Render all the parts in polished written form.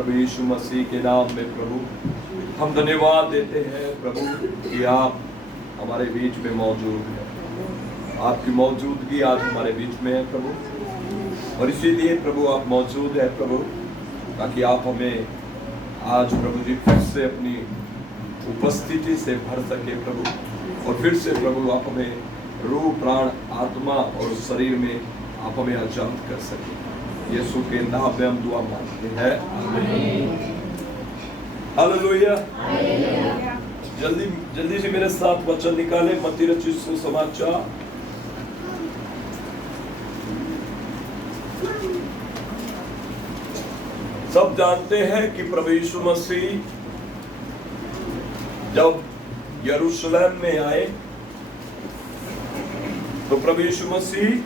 प्रभु यीशु मसीह के नाम में प्रभु हम धन्यवाद देते हैं प्रभु कि आप हमारे बीच में मौजूद हैं। आपकी मौजूदगी आज हमारे बीच में है प्रभु, और इसीलिए प्रभु आप मौजूद है प्रभु, ताकि आप हमें आज प्रभु जी फिर से अपनी उपस्थिति से भर सके प्रभु, और फिर से प्रभु आप हमें रूह प्राण आत्मा और शरीर में आप हमें आजाद कर सके। यीशु के नाम में हम दुआ मांगते हैं, आमीन। हालेलुया। जल्दी जल्दी से मेरे साथ वचन निकाले, मत्ती रचित सुसमाचार सब जानते हैं कि प्रभु यीशु मसीह जब यरूशलेम में आए तो प्रभु यीशु मसीह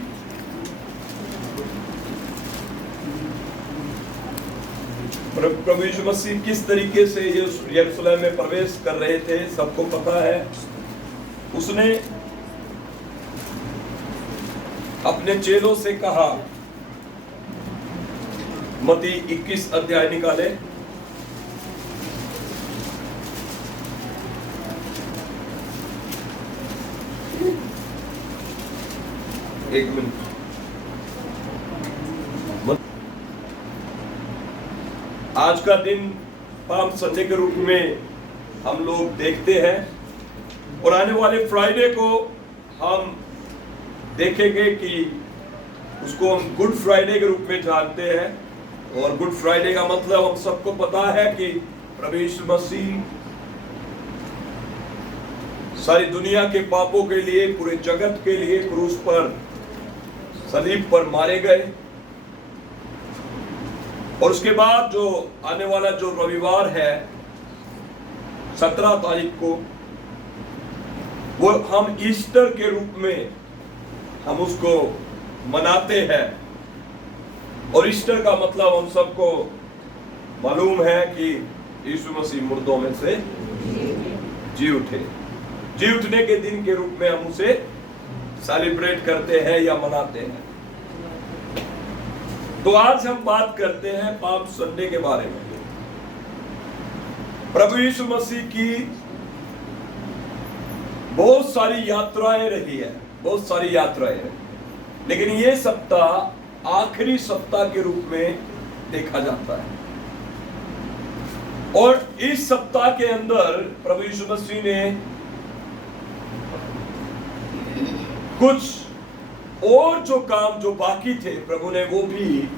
किस तरीके से यरूशलेम में प्रवेश कर रहे थे सबको पता है। उसने अपने चेलों से कहा, मत्ती 21 अध्याय निकाले, एक मिनट। आज का दिन पाम संडे के रूप में हम लोग देखते हैं, और आने वाले फ्राइडे को हम देखेंगे कि उसको हम गुड फ्राइडे के रूप में जानते हैं। और गुड फ्राइडे का मतलब हम सबको पता है कि प्रभु यीशु मसीह सारी दुनिया के पापों के लिए, पूरे जगत के लिए क्रूस पर, सलीब पर मारे गए। और उसके बाद जो आने वाला जो रविवार है 17 तारीख को, वो हम ईस्टर के रूप में हम उसको मनाते हैं। और ईस्टर का मतलब हम सबको मालूम है कि यीशु मसीह मुर्दों में से जी उठे। जी उठने के दिन के रूप में हम उसे सेलिब्रेट करते हैं या मनाते हैं। तो आज हम बात करते हैं पाम संडे के बारे में। प्रभु यीशु मसीह की बहुत सारी यात्राएं रही है, बहुत सारी यात्राएं रही, लेकिन ये सप्ताह आखिरी सप्ताह के रूप में देखा जाता है। और इस सप्ताह के अंदर प्रभु यीशु मसीह ने कुछ और जो काम जो बाकी थे प्रभु ने वो भी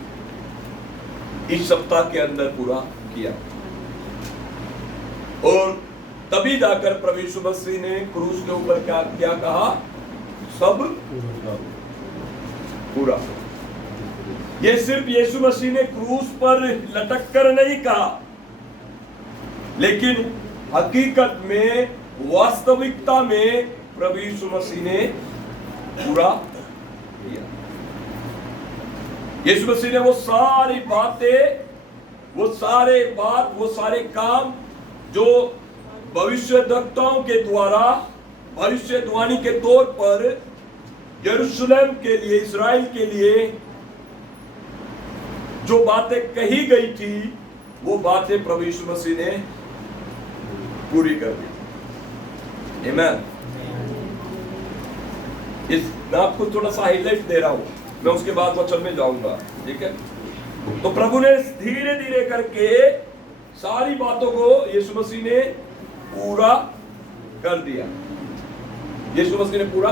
इस सप्ताह के अंदर पूरा किया। और तभी जाकर प्रभु यीशु मसीह ने क्रूस के ऊपर क्या क्या कहा, सब पूरा। ये सिर्फ यीशु मसीह ने क्रूस पर लटक कर नहीं कहा, लेकिन हकीकत में, वास्तविकता में प्रभु यीशु मसीह ने पूरा किया। यीशु मसीह ने वो सारी बातें, वो सारे काम जो भविष्यद्वक्ताओं के द्वारा भविष्यवाणी के तौर पर यरूशलेम के लिए, इस्राएल के लिए जो बातें कही गई थी, वो बातें प्रभु यीशु मसीह ने पूरी कर दी। आमीन। मैं आपको थोड़ा सा हाईलाइट दे रहा हूं, मैं उसके बाद वचन में जाऊंगा, ठीक है। तो प्रभु ने धीरे धीरे करके सारी बातों को यीशु मसीह ने पूरा कर दिया। यीशु मसीह ने पूरा,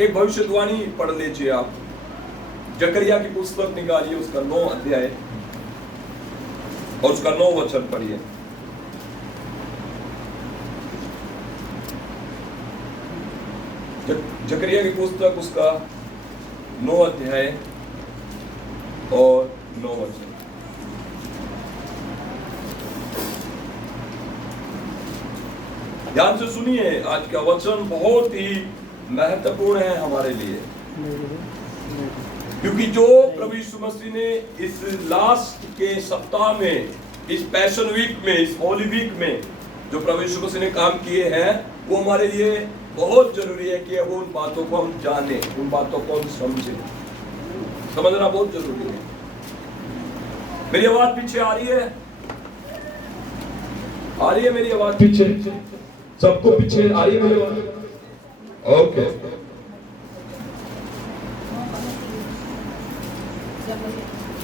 एक भविष्यवाणी पढ़ लीजिए आप, जकरिया की पुस्तक निकालिए, उसका 9 अध्याय और उसका 9 वचन पढ़िए। जकरिया की पुस्तक उसका 9 अध्याय और 9 वचन। ध्यान से सुनिए, आज का वचन बहुत ही महत्वपूर्ण है हमारे लिए, क्योंकि जो प्रभु यीशु मसीह ने इस लास्ट के सप्ताह में, इस पैशन वीक में, इस होली वीक में जो प्रभु यीशु मसीह ने काम किए हैं, वो हमारे लिए बहुत जरूरी है कि वो उन बातों को हम जाने, उन बातों को हम समझें। समझना बहुत जरूरी है। मेरी आवाज पीछे आ रही है? आ रही है मेरी आवाज पीछे? सबको पीछे आ रही है मेरी आवाज? ओके।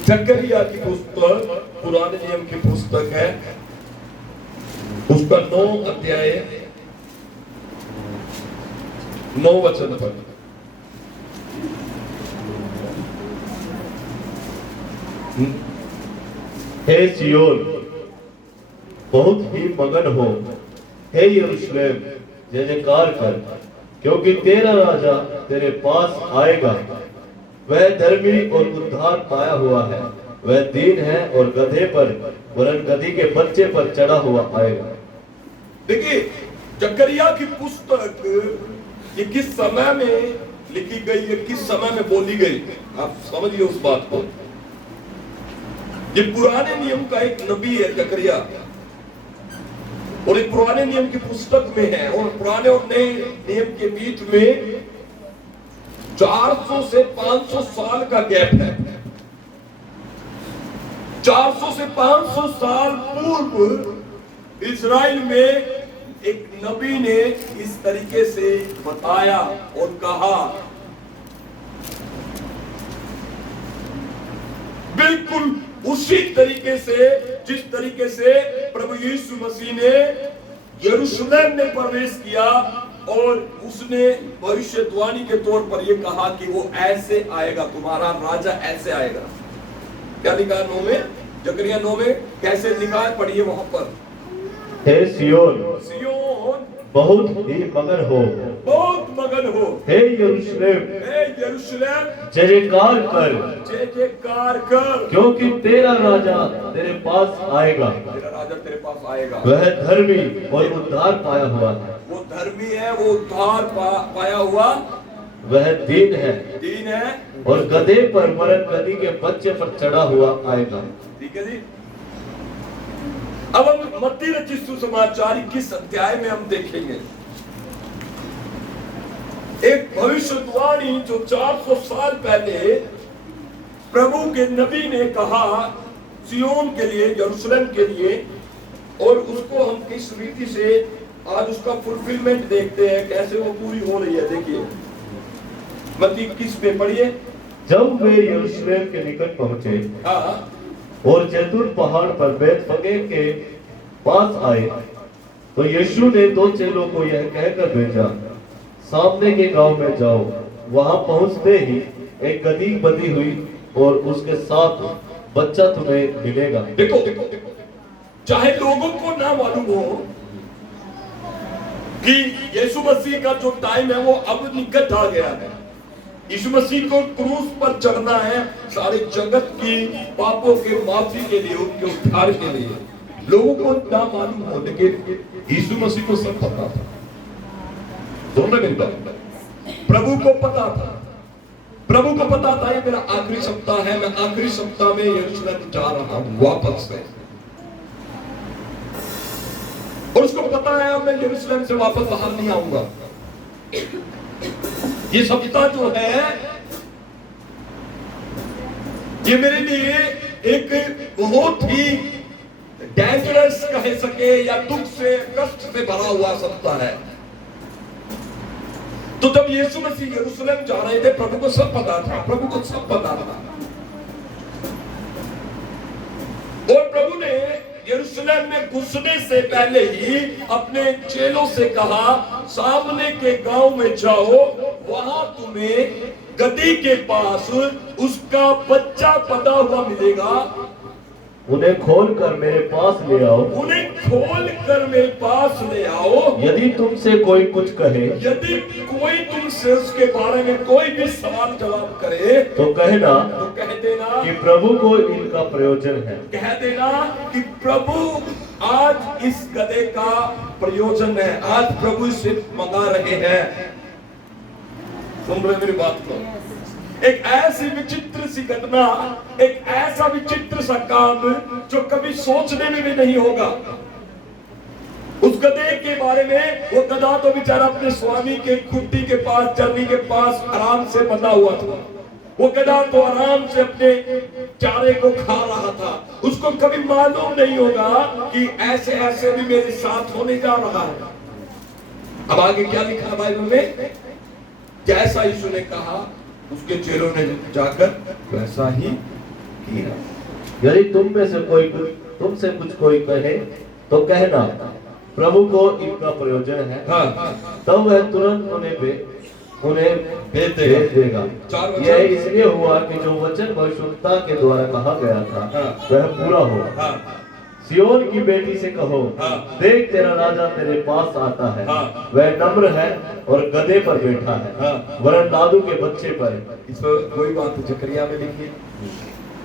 जकरिया की पुस्तक पुराने नियम की पुस्तक है, उसका 9 अध्याय 9 वचन पर। हे सियोन, बहुत ही मगन हो। हे यरूशलेम, जय जयकार कर, क्योंकि तेरा राजा तेरे पास आएगा। वह धर्मी और उद्धार पाया हुआ है। वह दीन है और गधे पर वरन गधी के बच्चे पर चढ़ा हुआ आएगा। देखिए, जकरिया की पुस्तक ये किस समय में लिखी गई है, किस समय में बोली गई, आप समझिए उस बात को। ये पुराने नियम का एक नबी है जकरिया, और एक पुराने नियम की पुस्तक में है, और पुराने और नए नियम के बीच में 400 से 500 साल का गैप है। 400 से 500 साल पूर्व इजराइल में एक नबी ने इस तरीके से बताया और कहा, बिल्कुल उसी तरीके से जिस तरीके से प्रभु यीशु मसीह ने यरूशलेम में प्रवेश किया, और उसने भविष्यवाणी के तौर पर यह कहा कि वो ऐसे आएगा, तुम्हारा राजा ऐसे आएगा। क्या लिखा है 9 में? जकरिया 9 में कैसे लिखा है? पढ़िए वहां पर। हे सियोन, सियोन बहुत ही मगन हो। बहुत मगन हो। हे यरूशलेम, हे यरूशलेम, जय जयकार कर, जय जयकार कर, क्योंकि तेरा राजा तेरे पास आएगा। तेरा राजा तेरे पास आएगा। वह धर्मी और उद्धार पाया हुआ है। वो धर्मी है, वो उद्धार पाया हुआ, वह दीन है और गधे पर वरन गधी के बच्चे पर चढ़ा हुआ आएगा। ठीक है जी। अब हम मत्ती रचित सुसमाचार 21 अध्याय में हम देखेंगे एक भविष्यवाणी जो 400 साल पहले प्रभु के नबी ने कहा सियोन के लिए, यरूशलेम के लिए, और उसको हम किस रीति से आज उसका फुलफिलमेंट देखते हैं, कैसे वो पूरी हो रही है। देखिए मत्ती 21 पे पढ़िए। जब वे यरूशलेम के निकट पहुंचे और जैतून पहाड़ पर बैतफगे के पास आए, तो यीशु ने 2 चेलों को यह कहकर भेजा, सामने के गांव में जाओ। वहां पहुंचते ही एक गधी बंधी हुई और उसके साथ बच्चा तुम्हें मिलेगा। देखो देखो देखो, चाहे लोगों को ना मालूम हो कि यीशु मसीह का जो टाइम है वो अब निकट आ गया है, यीशु मसीह को क्रूस पर चढ़ना है सारे जगत की पापों के माफी के लिए, उनके उद्धार के लिए। लोगों को ना मालूम हो, लेकिन यीशु मसीह को सब पता था। सुन रहे मेरी बात? प्रभु को पता था, प्रभु को पता था ये मेरा आखिरी सप्ताह है, मैं आखिरी सप्ताह में यरूशलेम जा रहा हूं वापस से, और उसको पता है अब मैं यरूशलेम से वापस बाहर नहीं आऊंगा। ये सप्ताह जो है ये मेरे लिए एक बहुत ही डेंजरस कह सके या दुख से, कष्ट से भरा हुआ सप्ताह है। तो जब यीशु मसीह यरूशलेम जा रहे थे, प्रभु को सब पता था, प्रभु को सब पता था, और प्रभु ने यरूशलेम में घुसने से पहले ही अपने चेलों से कहा, सामने के गांव में जाओ, वहां तुम्हें गधी के पास उसका बच्चा पदा हुआ मिलेगा, उन्हें खोल कर मेरे पास ले आओ। उन्हें खोल कर मेरे पास ले आओ। यदि तुमसे कोई कुछ कहे, यदि कोई तुमसे उसके बारे में कोई भी सवाल जवाब करे, तो कहना, तो कह देना कि प्रभु को इनका प्रयोजन है। कह देना कि प्रभु आज इस गधे का प्रयोजन है, आज प्रभु इसे मंगा रहे हैं। सुन रहे मेरी बात को? एक ऐसी विचित्र सी घटना, एक ऐसा विचित्र सा काम जो कभी सोचने में भी नहीं होगा। उस गधे के बारे में, वो गधा तो बेचारा अपने स्वामी के खुट्टी के पास, चरनी के पास आराम से बंधा हुआ था, वो गधा तो आराम से अपने चारे को खा रहा था। उसको कभी मालूम नहीं होगा कि ऐसे ऐसे भी मेरे साथ होने जा रहा है। अब आगे क्या लिखा बाइबल में? जैसा यीशु ने कहा उसके चेलों ने जाकर वैसा ही किया। यदि तुमसे कुछ कोई कहे तो कहना प्रभु को इनका प्रयोजन है, तब वह तुरंत उन्हें भेज देगा। यह इसलिए हुआ कि जो वचन भविष्यवक्ता के द्वारा कहा गया था वह पूरा हो। सियोन की बेटी से कहो, देख तेरा राजा तेरे पास आता है, वह नम्र है और गधे पर बैठा है, वरन लादू के बच्चे पर। इस पर वही बात जकरिया में लिखी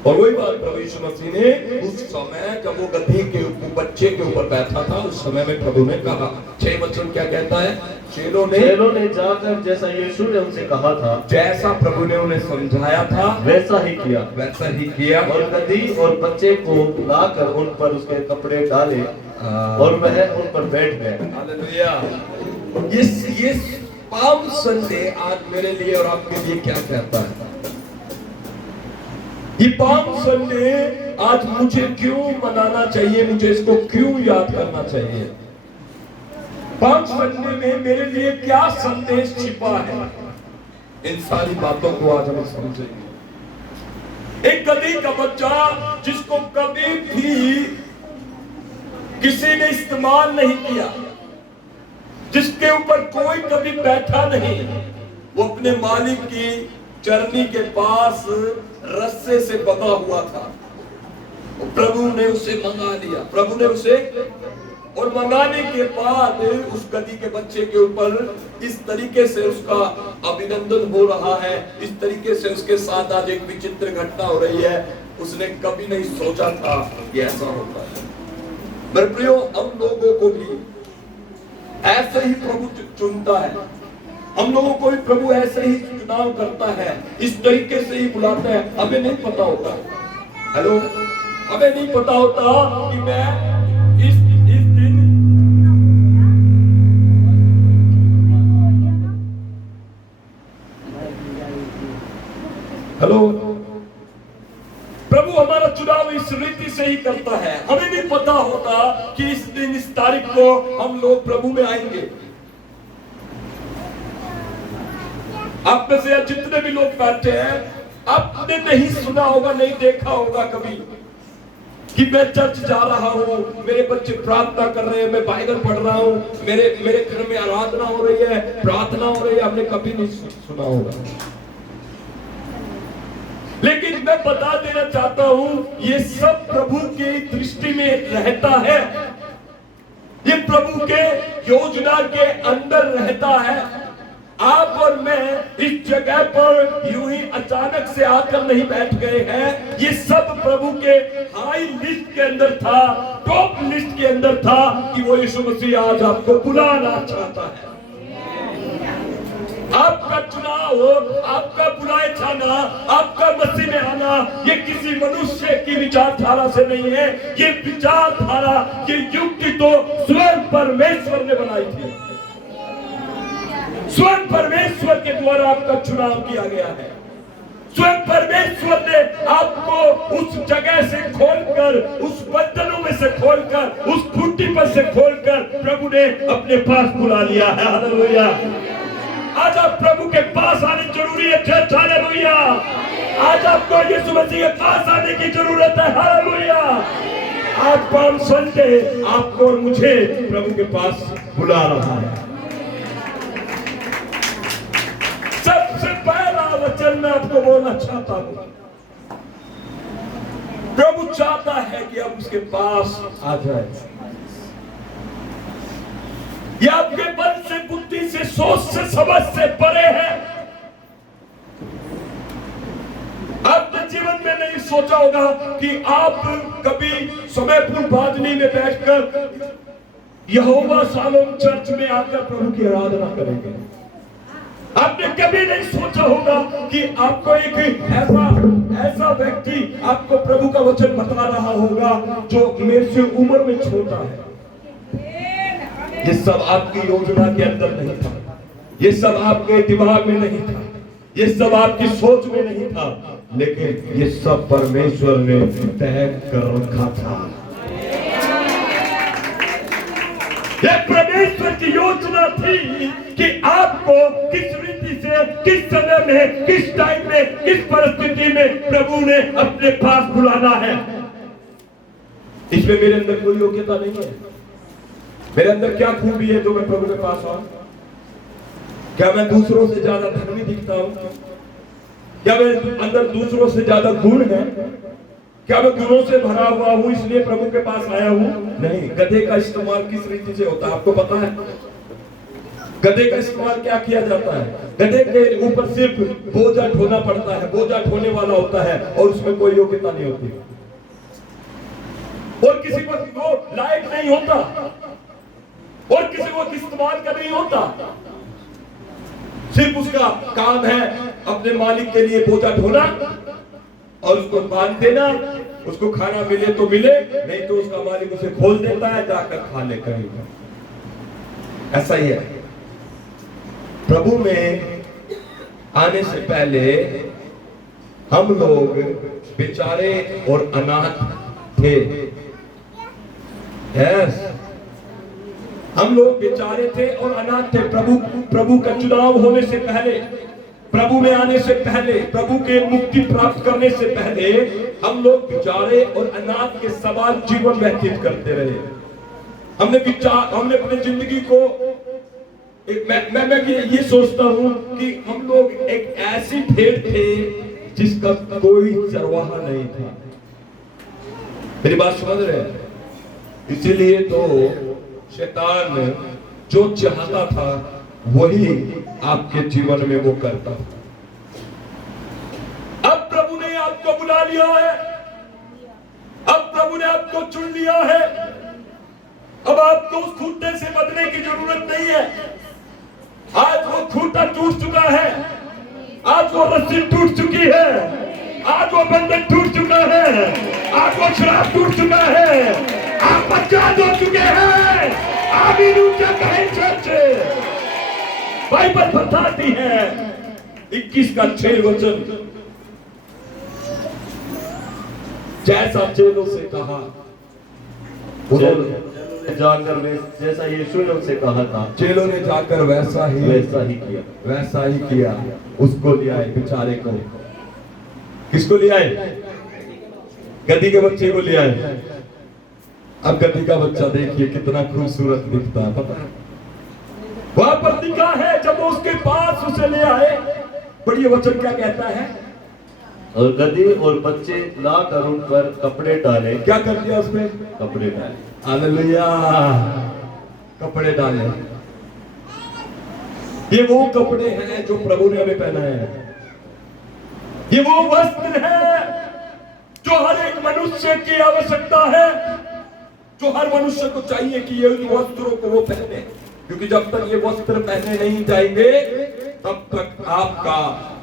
और वही बात प्रभु यीशु मसीह ने उस समय जब वो गधे के बच्चे के ऊपर बैठा था उस समय में प्रभु ने कहा। 6 वचन क्या कहता है? चेलों ने जाकर जैसा यीशु ने उनसे कहा था, जैसा प्रभु ने उन्हें समझाया था वैसा ही किया। और गधी और बच्चे को लाकर उन पर उसके कपड़े डाले और वह उन पर बैठ गए। हालेलुया। ये पाम संडे आज मेरे लिए और आपके लिए क्या कहता है? ये पाम संडे आज मुझे क्यों मनाना चाहिए? मुझे इसको क्यों याद करना चाहिए? पाम संडे में मेरे लिए क्या संदेश छिपा है? इन सारी बातों को आज हम समझेंगे। एक गधी का बच्चा जिसको कभी भी किसी ने इस्तेमाल नहीं किया, जिसके ऊपर कोई कभी बैठा नहीं, वो अपने मालिक की चरनी के पास रस्से से बंधा हुआ था। प्रभु ने उसे मंगा लिया। प्रभु ने उसे और मंगाने के बाद उस गधी के बच्चे के ऊपर इस तरीके से उसका अभिनंदन हो रहा है, इस तरीके से उसके साथ आज एक विचित्र घटना हो रही है। उसने कभी नहीं सोचा था कि ऐसा होता है। मेरे प्रियो, हम लोगों को भी ऐसे ही प्रभु चुनता है, हम लोगों को भी प्रभु ऐसे ही चुनाव करता है, इस तरीके से ही बुलाता है। हमें नहीं पता होता, हेलो, हमें नहीं पता होता कि मैं इस दिन हेलो, प्रभु हमारा चुनाव इस रीति से ही करता है। हमें नहीं पता होता कि इस दिन इस तारीख को हम लोग प्रभु में आएंगे। आप में से जितने भी लोग बैठे हैं, आपने नहीं सुना होगा, नहीं देखा होगा कभी कि मैं चर्च जा रहा हूँ, मेरे बच्चे प्रार्थना कर रहे हैं, मैं बाइबल पढ़ रहा हूँ, मेरे घर में आराधना हो रही है, प्रार्थना हो रही है। आपने कभी नहीं सुना होगा। लेकिन मैं बता देना चाहता हूँ, ये सब प्रभु की दृष्टि में रहता है, ये प्रभु के योजना के अंदर रहता है। आप और मैं इस जगह पर यूं ही अचानक से आकर नहीं बैठ गए हैं। ये सब प्रभु के हाई लिस्ट के अंदर था, टॉप लिस्ट के अंदर था कि वो यीशु मसीह आज आपको बुलाना चाहता है। आपका चुनाव, आपका बुलाए जाना, आपका मसीह में आना, ये किसी मनुष्य की विचारधारा से नहीं है। ये विचारधारा, ये युक्ति तो स्वयं परमेश्वर ने बनाई थी। स्वयं परमेश्वर के द्वारा आपका चुनाव किया गया है। स्वयं परमेश्वर ने आपको उस जगह से खोलकर, उस बंधनों में से खोलकर, उस खूंटी पर से खोलकर प्रभु ने अपने पास बुला लिया है। हालेलुया। आज आप प्रभु के पास आने जरूरी है। Church, hallelujah. आज आपको यीशु मसीह के पास आने की जरूरत है। हालेलुया। आज पाम संडे आपको और मुझे प्रभु के पास बुला रहा है। सबसे पहला वचन मैं आपको बोलना चाहता हूं, प्रभु चाहता है कि आप उसके पास आ जाए। यह आपके मन से, बुद्धि से, सोच से, समझ से परे है। आपने जीवन में नहीं सोचा होगा कि आप कभी समयपुर बादनी में बैठकर यहोवा शालोम चर्च में आकर प्रभु की आराधना करेंगे। आपने कभी नहीं सोचा होगा कि आपको एक ऐसा व्यक्ति आपको प्रभु का वचन बता रहा होगा जो मेरे से उम्र में छोटा है। ये सब आपकी योजना के अंदर नहीं था, ये सब आपके दिमाग में नहीं था, ये सब आपकी सोच में नहीं था, लेकिन ये सब परमेश्वर ने तय कर रखा था। ये परमेश्वर की योजना थी कि आपको किस रीति से, किस समय में, किस टाइम में, किस परिस्थिति में प्रभु ने अपने पास बुलाना है। इसमें मेरे अंदर कोई योग्यता नहीं है। मेरे अंदर क्या खूबी है जो मैं प्रभु के पास आऊं? क्या मैं दूसरों से ज्यादा धर्मी दिखता हूं? क्या मेरे अंदर दूसरों से ज्यादा गुण है? क्या मैं गुणों से भरा हुआ हूं इसलिए प्रभु के पास आया हूं? नहीं। गधे का इस्तेमाल किस रीति से होता है आपको पता है? गधे का इस्तेमाल क्या किया जाता है? गधे के ऊपर सिर्फ बोझा ढोना पड़ता है, बोझा ढोने वाला होता है और उसमें कोई योग्यता नहीं होती, और किसी को वो लायक नहीं होता, और किसी को इस्तेमाल का नहीं होता। सिर्फ उसका काम है अपने मालिक के लिए बोझा ढोना और उसको बांध देना। उसको खाना मिले तो मिले, नहीं तो उसका मालिक उसे खोल देता है, जाकर खा ले कहीं। ऐसा ही है। प्रभु में आने से पहले हम लोग बेचारे और अनाथ थे। यस, हम लोग बेचारे थे और अनाथ थे। प्रभु का चुनाव होने से पहले, प्रभु में आने से पहले, प्रभु के मुक्ति प्राप्त करने से पहले हम लोग बेचारे और अनाथ के समान जीवन व्यतीत करते रहे। हमने अपनी जिंदगी को मैं ये सोचता हूं कि हम लोग एक ऐसी भेड़ थे जिसका कोई चरवाहा नहीं था। मेरी बात समझ रहे हैं? इसीलिए तो शैतान जो चाहता था वही आपके जीवन में वो करता। अब प्रभु ने आपको बुला लिया है, अब प्रभु ने आपको चुन लिया है। अब आपको उस खूंटे से बदलने की जरूरत नहीं है। आज वो खूंटा टूट चुका है, आज वो रस्सी टूट चुकी है, आज वो बंधन टूट चुका है, आज वो शराब टूट चुका है, आप आजाद हो चुके हैं। आमीन ऊंचा कहें चर्च। बाइबल बताती है 21 का 6 वचन, जैसा चेलों से कहा उन्होंने जाकर जैसा यीशु ने उनसे कहा था, चेलों ने जाकर वैसा ही किया। उसको ले आए बेचारे को। किसको ले आए? गधी के बच्चे को ले आए। अब गधी का बच्चा देखिए कितना खूबसूरत दिखता है, पता है? वहां पर लिखा है जब वो उसके पास उसे ले आए, पढ़िए वचन क्या कहता है? और गधी और बच्चे लाकर उन पर कपड़े डाले। क्या कर दिया उसमें? कपड़े डाले। हालेलुया, कपड़े डाले। ये वो कपड़े हैं जो प्रभु ने हमें पहनाए हैं। ये वो वस्त्र है जो हर एक मनुष्य की आवश्यकता है, जो हर मनुष्य को चाहिए कि ये उन वस्त्रों को वो पहने। क्योंकि जब तक ये वस्त्र पहने नहीं जाएंगे तब तक आपका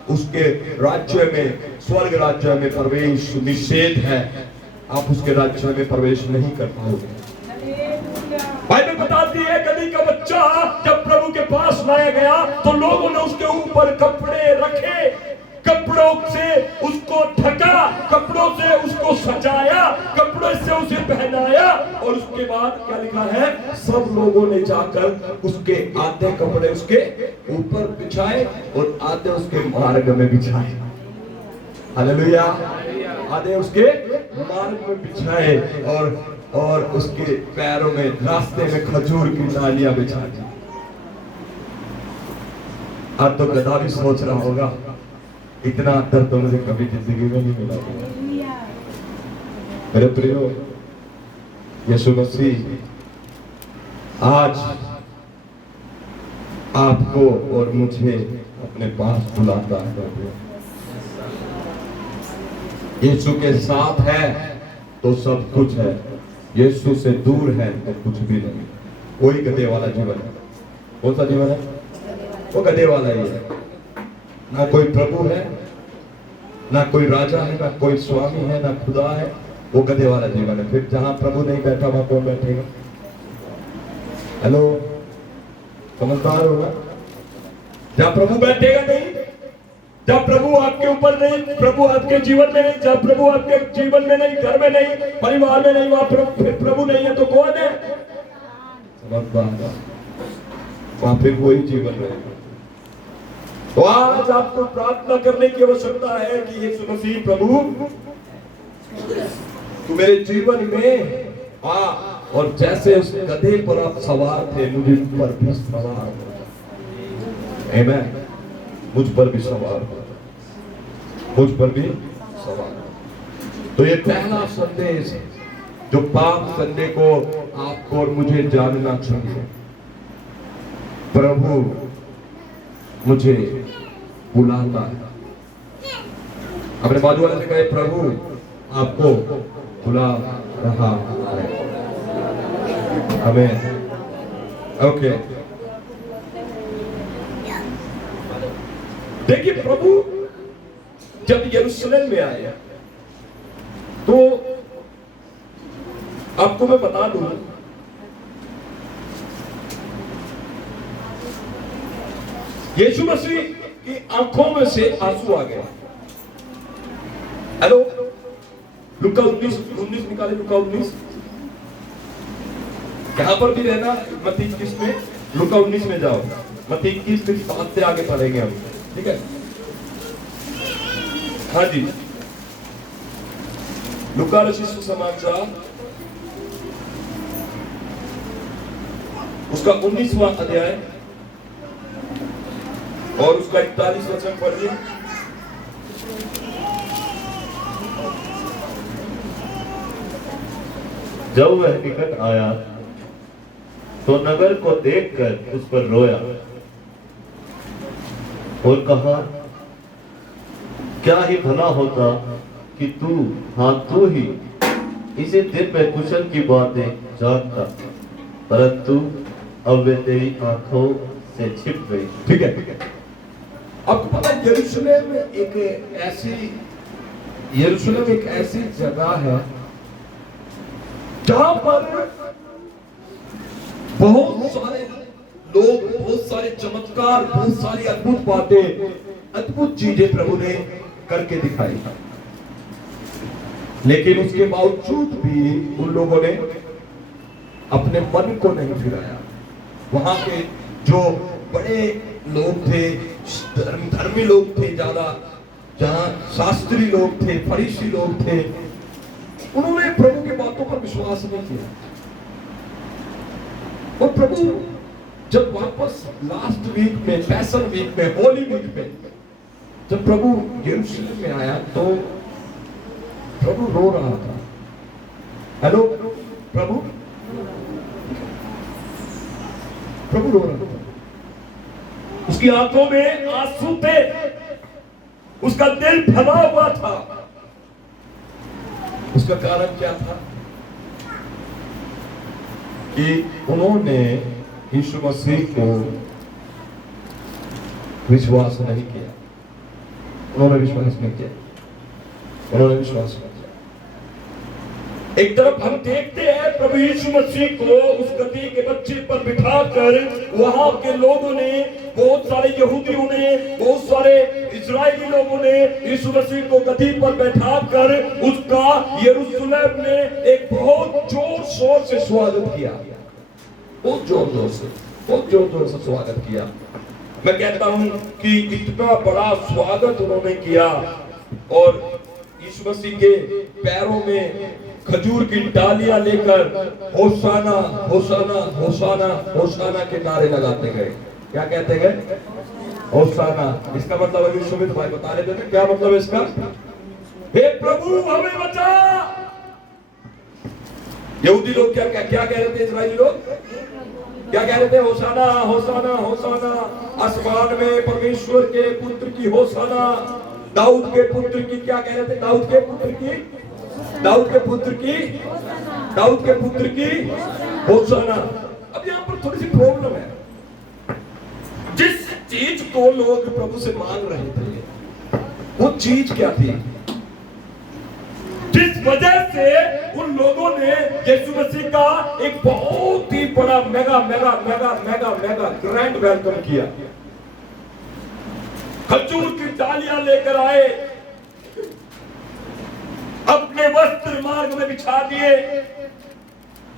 उसके राज्य में, स्वर्ग राज्य में प्रवेश निषेध है। आप उसके राज्य में प्रवेश नहीं कर पाओगे। बाइबल बताती है गधी का बच्चा जब प्रभु के पास लाया गया तो लोगों ने उसके ऊपर कपड़े रखे, कपड़ों से उसको ढका, कपड़ों से उसको सजाया, कपड़ों से उसे पहनाया। और उसके बाद क्या लिखा है? सब लोगों ने जाकर उसके आधे कपड़े उसके ऊपर बिछाए और आधे उसके मार्ग में बिछाए। हालेलुया, आधे उसके मार्ग में बिछाए और उसके पैरों में, रास्ते में खजूर की डालियां बिछा दी। अब तो गधा भी सोच रहा होगा इतना अंतर तो मुझे कभी जिंदगी में नहीं मिला। मेरे प्रियो, यीशु मसीह आज आपको और मुझे अपने पास बुलाता है। यीशु के साथ है तो सब कुछ है, यीशु से दूर है तो कुछ भी नहीं। वही गधे वाला जीवन है। कौन सा जीवन है? वो गधे वाला ही है। ना कोई प्रभु है, ना कोई राजा है, ना कोई स्वामी है, ना खुदा है। वो गधे वाला जीवन है। फिर जहां प्रभु नहीं बैठा वहां कौन बैठेगा? हेलो, समझदार होगा? जहां प्रभु बैठेगा नहीं जब प्रभु आपके ऊपर नहीं, प्रभु आपके जीवन में नहीं, जब प्रभु आपके जीवन में नहीं, घर में नहीं, परिवार में नहीं, वहां प्रभु नहीं है तो कौन है? वहां पे कोई जीवन नहीं। तो आज आपको प्रार्थना करने की आवश्यकता है कि यीशु मसीह प्रभु तू मेरे जीवन में आ, और जैसे उस गधे पर आप सवार थे मुझे पर भी सवार हो। आमीन। मुझ पर भी सवार हो, मुझ पर भी सवार हो। तो ये पहला संदेश जो पाप संडे को आपको और मुझे जानना चाहिए, प्रभु मुझे बुलाता है। अपने बाजू वाले से कहे प्रभु आपको बुला रहा है। हमें ओके। देखिए प्रभु जब यरूशलेम में आया तो आपको मैं बता दूं, यीशु मसीह की आंखों में से आंसू आ गए। हेलो, लुका 19 निकाले, लुका 19 यहां पर भी रहना, मत्ती 21 में, लुका 19 में जाओ, मत्ती 21 फिर 7 से आगे पढ़ेंगे हम, ठीक है? हाँ जी, लुका रचित सुसमाचार उसका 19वां अध्याय और उसका 41 वचन पढ़िए। जब वह निकट आया तो नगर को देखकर उस पर रोया और कहा, क्या ही भला होता कि तू ही इसी दिन में कुशल की बातें जानता, परंतु अब वे तेरी आंखों से छिप गई। ठीक है, ठीक है। आपको पता है यरूशलेम एक ऐसी जगह है जहां पर बहुत सारे लोग, बहुत सारे चमत्कार, बहुत सारी अद्भुत बातें, अद्भुत चीजें प्रभु ने करके दिखाई, लेकिन उसके बावजूद भी उन लोगों ने अपने मन को नहीं फिराया। वहां के जो बड़े लोग थे, धर्मी लोग थे, ज्यादा जहां शास्त्री लोग थे, फरीसी लोग थे, उन्होंने प्रभु की बातों पर विश्वास नहीं किया। और प्रभु जब वापस लास्ट वीक में, पैसन वीक में, होली वीक में, जब प्रभु यरूशलेम में आया तो प्रभु रो रहा था। हेलो, प्रभु रो रहा था, उसकी आंखों में आंसू थे, उसका दिल फला हुआ था। उसका कारण क्या था? कि उन्होंने यीशु मसीह को विश्वास नहीं किया। उन्होंने विश्वास नहीं किया। एक तरफ हम देखते हैं प्रभु यीशु मसीह को उस गधी के बच्चे पर बिठाकर वहां के लोगों ने, बहुत सारे यहूदियों ने, बहुत सारे इजरायली लोगों ने यीशु मसीह को गधी पर बैठाकर उसका यरूशलेम में एक बहुत जोर शोर से स्वागत किया। बहुत जोर से स्वागत किया। मैं कहता हूं कि इतना बड़ा स्वागत उन्होंने किया और यीशु मसीह के पैरों में खजूर की डालियां लेकर होशाना होशाना होशाना होशाना के नारे लगाते गए। क्या कहते गए? होशाना। इसका मतलब अभी सुमित भाई बता रहे थे, क्या मतलब है इसका? हे प्रभु हमें बचा। यहूदी लोग क्या कह रहे थे? इजरायली लोग क्या कह रहे थे? होशाना होशाना होशाना, आसमान में परमेश्वर के पुत्र की होशाना। दाऊद के पुत्र की क्या कह रहे थे? दाऊद के पुत्र की होशाना। अब यहाँ पर थोड़ी सी प्रॉब्लम है। जिस चीज को लोग प्रभु से मांग रहे थे वो चीज क्या थी? जिस वजह से उन लोगों ने यीशु मसीह का एक बहुत ही बड़ा मेगा ग्रैंड वेलकम किया। खजूर की डालियां लेकर आए, अपने वस्त्र मार्ग में बिछा दिए,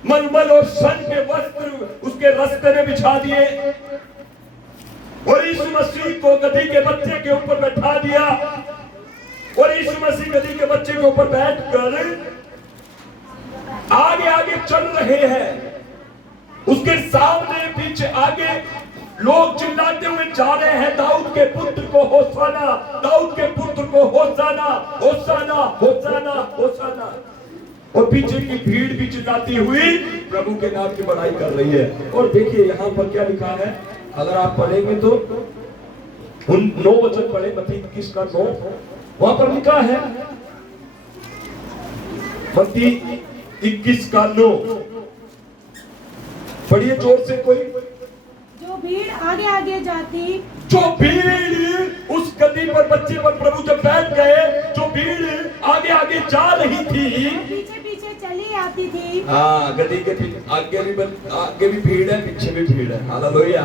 मलमल और सन के वस्त्र उसके रास्ते में बिछा दिए और यीशु मसीह को गधी के बच्चे के ऊपर बैठा दिया और यीशु मसीह गधी के बच्चे के ऊपर बैठकर आगे आगे चल रहे हैं। उसके सामने पीछे आगे लोग चिल्लाते हुए जा रहे हैं, दाऊद के पुत्र को होशाना, दाऊद के पुत्र को होशाना, होशाना, होशाना, होशाना। और पीछे की भीड़ भी चिल्लाती हुई प्रभु के नाम की बड़ाई कर रही है। और देखिए यहाँ पर क्या लिखा है, अगर आप पढ़ेंगे तो उन 9 वचन पढ़े, मत्ती 21 का 9, वहां पर लिखा है, मत्ती 21 का 9, पढ़िए जोर से कोई। जो भीड़ आगे आगे जाती, जो भीड़ उस गद्दी पर बच्चे पर प्रभु जब बैठ गए, जो भीड़ आगे आगे जा रही थी, पीछे पीछे चली आती थी। हाँ, गद्दी के पीछे आगे भी भीड़ है, पीछे भी भीड़ है। Hallelujah,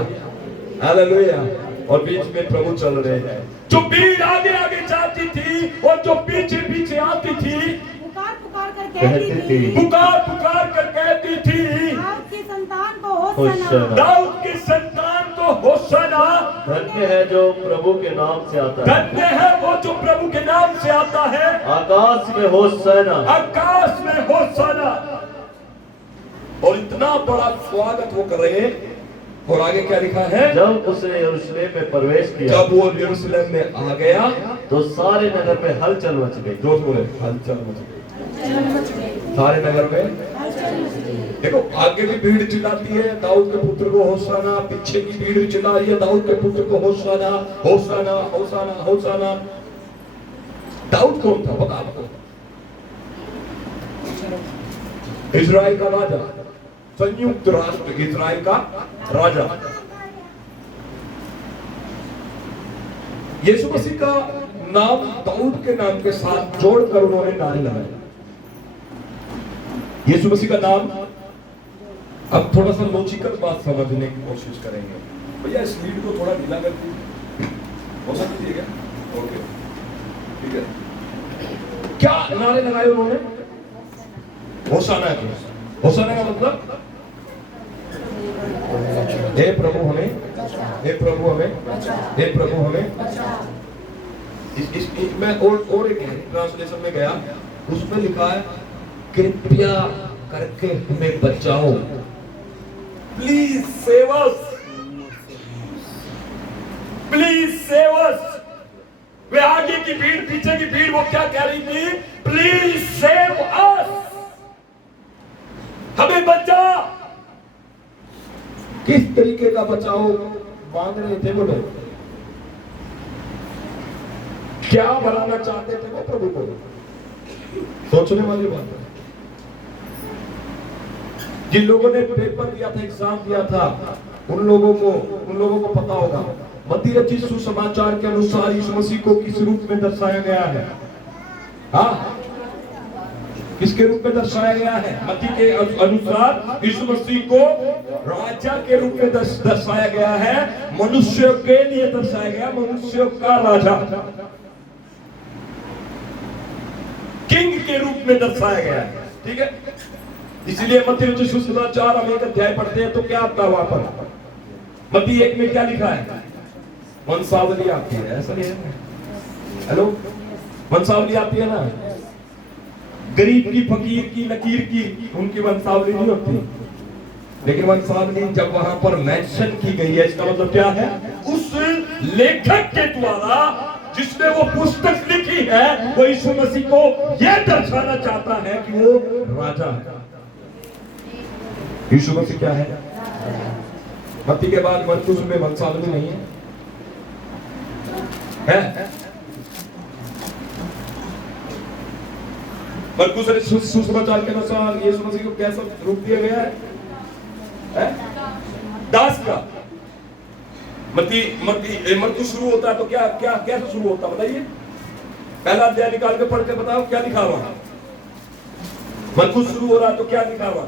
hallelujah. और बीच में प्रभु चल रहे हैं। जो भीड़ आगे आगे जाती थी और जो पीछे पीछे आती थी, पुकार पुकार कर कहती थी, पुकार पुकार कर कहती थी, दाऊद की संतान को होशाना, दाऊद की संतान को होशाना। धन्य है जो प्रभु के नाम से आता है, धन्य है वो जो प्रभु के नाम से आता है। आकाश में होशाना, आकाश में होशाना। और इतना बड़ा स्वागत वो कर रहे हैं। और आगे क्या लिखा है, जब उसने यरूशलेम में प्रवेश किया, जब वो यरूशलेम में आ गया तो सारे नगर में हलचल मच गई। जोर बोले, हलचल मच गई सारे नगर में। देखो आगे भी भीड़ चिल्लाती है, दाऊद के पुत्र को होशाना, पीछे की भीड़ भी चिल्ला रही है, दाऊद के पुत्र को होशाना, होशाना, होशाना, होशाना। दाऊद कौन था बता आपको? इजराइल का राजा, संयुक्त राष्ट्र इजराइल का राजा। यीशु मसीह का नाम दाऊद के नाम के साथ जोड़कर उन्होंने नारे लगाए। यीशु मसीह का नाम, अब थोड़ा सा लॉजिकल बात समझने की कोशिश करेंगे। भैया इस लीड को थोड़ा ढीला कर दीजिए, हो सकती है क्या? ओके, ठीक है। क्या नारे लगाए उन्होंने? होशाना के। होशाना का मतलब हे प्रभु हमें, हे प्रभु हमें, हे प्रभु हमें। मैं और एक ट्रांसलेशन में गया, उसमें लिखा है कृपया करके हमें बचाओ, please save us, please save us. वे आगे की भीड़ पीछे की भीड़ वो क्या कह रही थी? प्लीज सेव अस, हमें बचा। किस तरीके का बचाओ मांग रहे थे वो लोग? क्या बनाना चाहते थे वो प्रभु को? सोचने वाली बात है। जिन लोगों ने पेपर दिया था, एग्जाम दिया था, उन लोगों को पता होगा। मत्ती रचित सुसमाचार के अनुसार यीशु मसीह को किस रूप में दर्शाया गया है? हाँ, किसके रूप में दर्शाया गया है? मत्ती के अनुसार यीशु मसीह को राजा के रूप में दर्शाया गया है। मनुष्य के लिए दर्शाया गया, मनुष्य का राजा, किंग के रूप में दर्शाया गया है। ठीक है, इसलिए मत्ती रचित सुसमाचार हम एक अध्याय पढ़ते हैं तो क्या आता है वहां पर? मत्ती 1 में क्या लिखा है? वंशावली आती है, ऐसा नहीं है? हेलो, वंशावली आती है ना? गरीब की, फकीर की, लकीर की, उनकी वंशावली नहीं होती। लेकिन वंशावली जब वहां पर मेंशन की गई है, इसका मतलब क्या है? उस लेखक के द्वारा जिसने वो पुस्तक लिखी है, वो यीशु मसीह को यह दर्शाना चाहता है कि वो राजा है। यीशु मसीह क्या है? मत्ती के बाद मरकुस में वंशावली नहीं है, है? मरकुस सुसमाचार के अनुसार यीशु मसीह को कैसा रूप दिया गया है? दास का। मरकुस शुरू होता है तो क्या क्या कैसे शुरू होता है बताइए? पहला अध्याय निकाल के पढ़ के बताओ क्या लिखा हुआ? मरकुस शुरू हो रहा है तो क्या लिखा हुआ?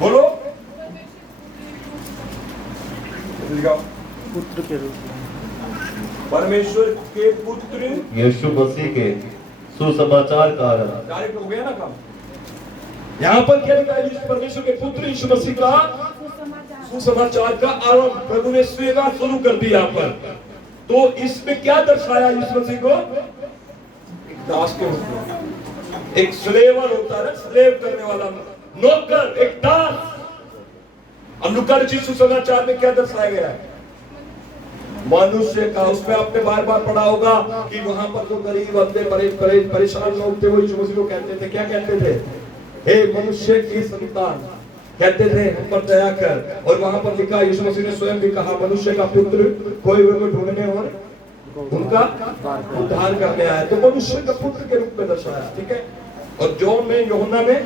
बोलो, लिखाओ। पुत्र के रूप में परमेश्वर के पुत्र यीशु मसीह के सुसमाचार का आरंभ। डायरेक्ट हो गया ना काम। यहाँ पर क्या लिखा है? परमेश्वर के पुत्र यीशु मसीह का सुसमाचार सुसमाचार का आरंभ प्रभु ने सेवा शुरू कर दी यहाँ पर। तो इसमें क्या दर्शाया यीशु मसीह को? एक दास के रूप में, एक स्लेवर होता है, स्लेव करने वाला नौकर, एक दास। अब लूका रचित सुसमाचार में क्या दर्शाया गया है? मनुष्य का, उसमें आपने बार बार पढ़ा होगा कि वहां पर जो गरीब अंधे परेशान लोग थे वो यीशु मसीह को कहते थे, क्या कहते थे? हे मनुष्य की संतान, कहते थे हम पर दया कर। और वहां पर लिखा, यीशु मसीह ने स्वयं भी कहा, मनुष्य का पुत्र कोई हुए को ढूंढने और उनका उद्धार करने आया। तो मनुष्य का पुत्र के रूप में दर्शाया, ठीक है। और जॉन में, यूहन्ना में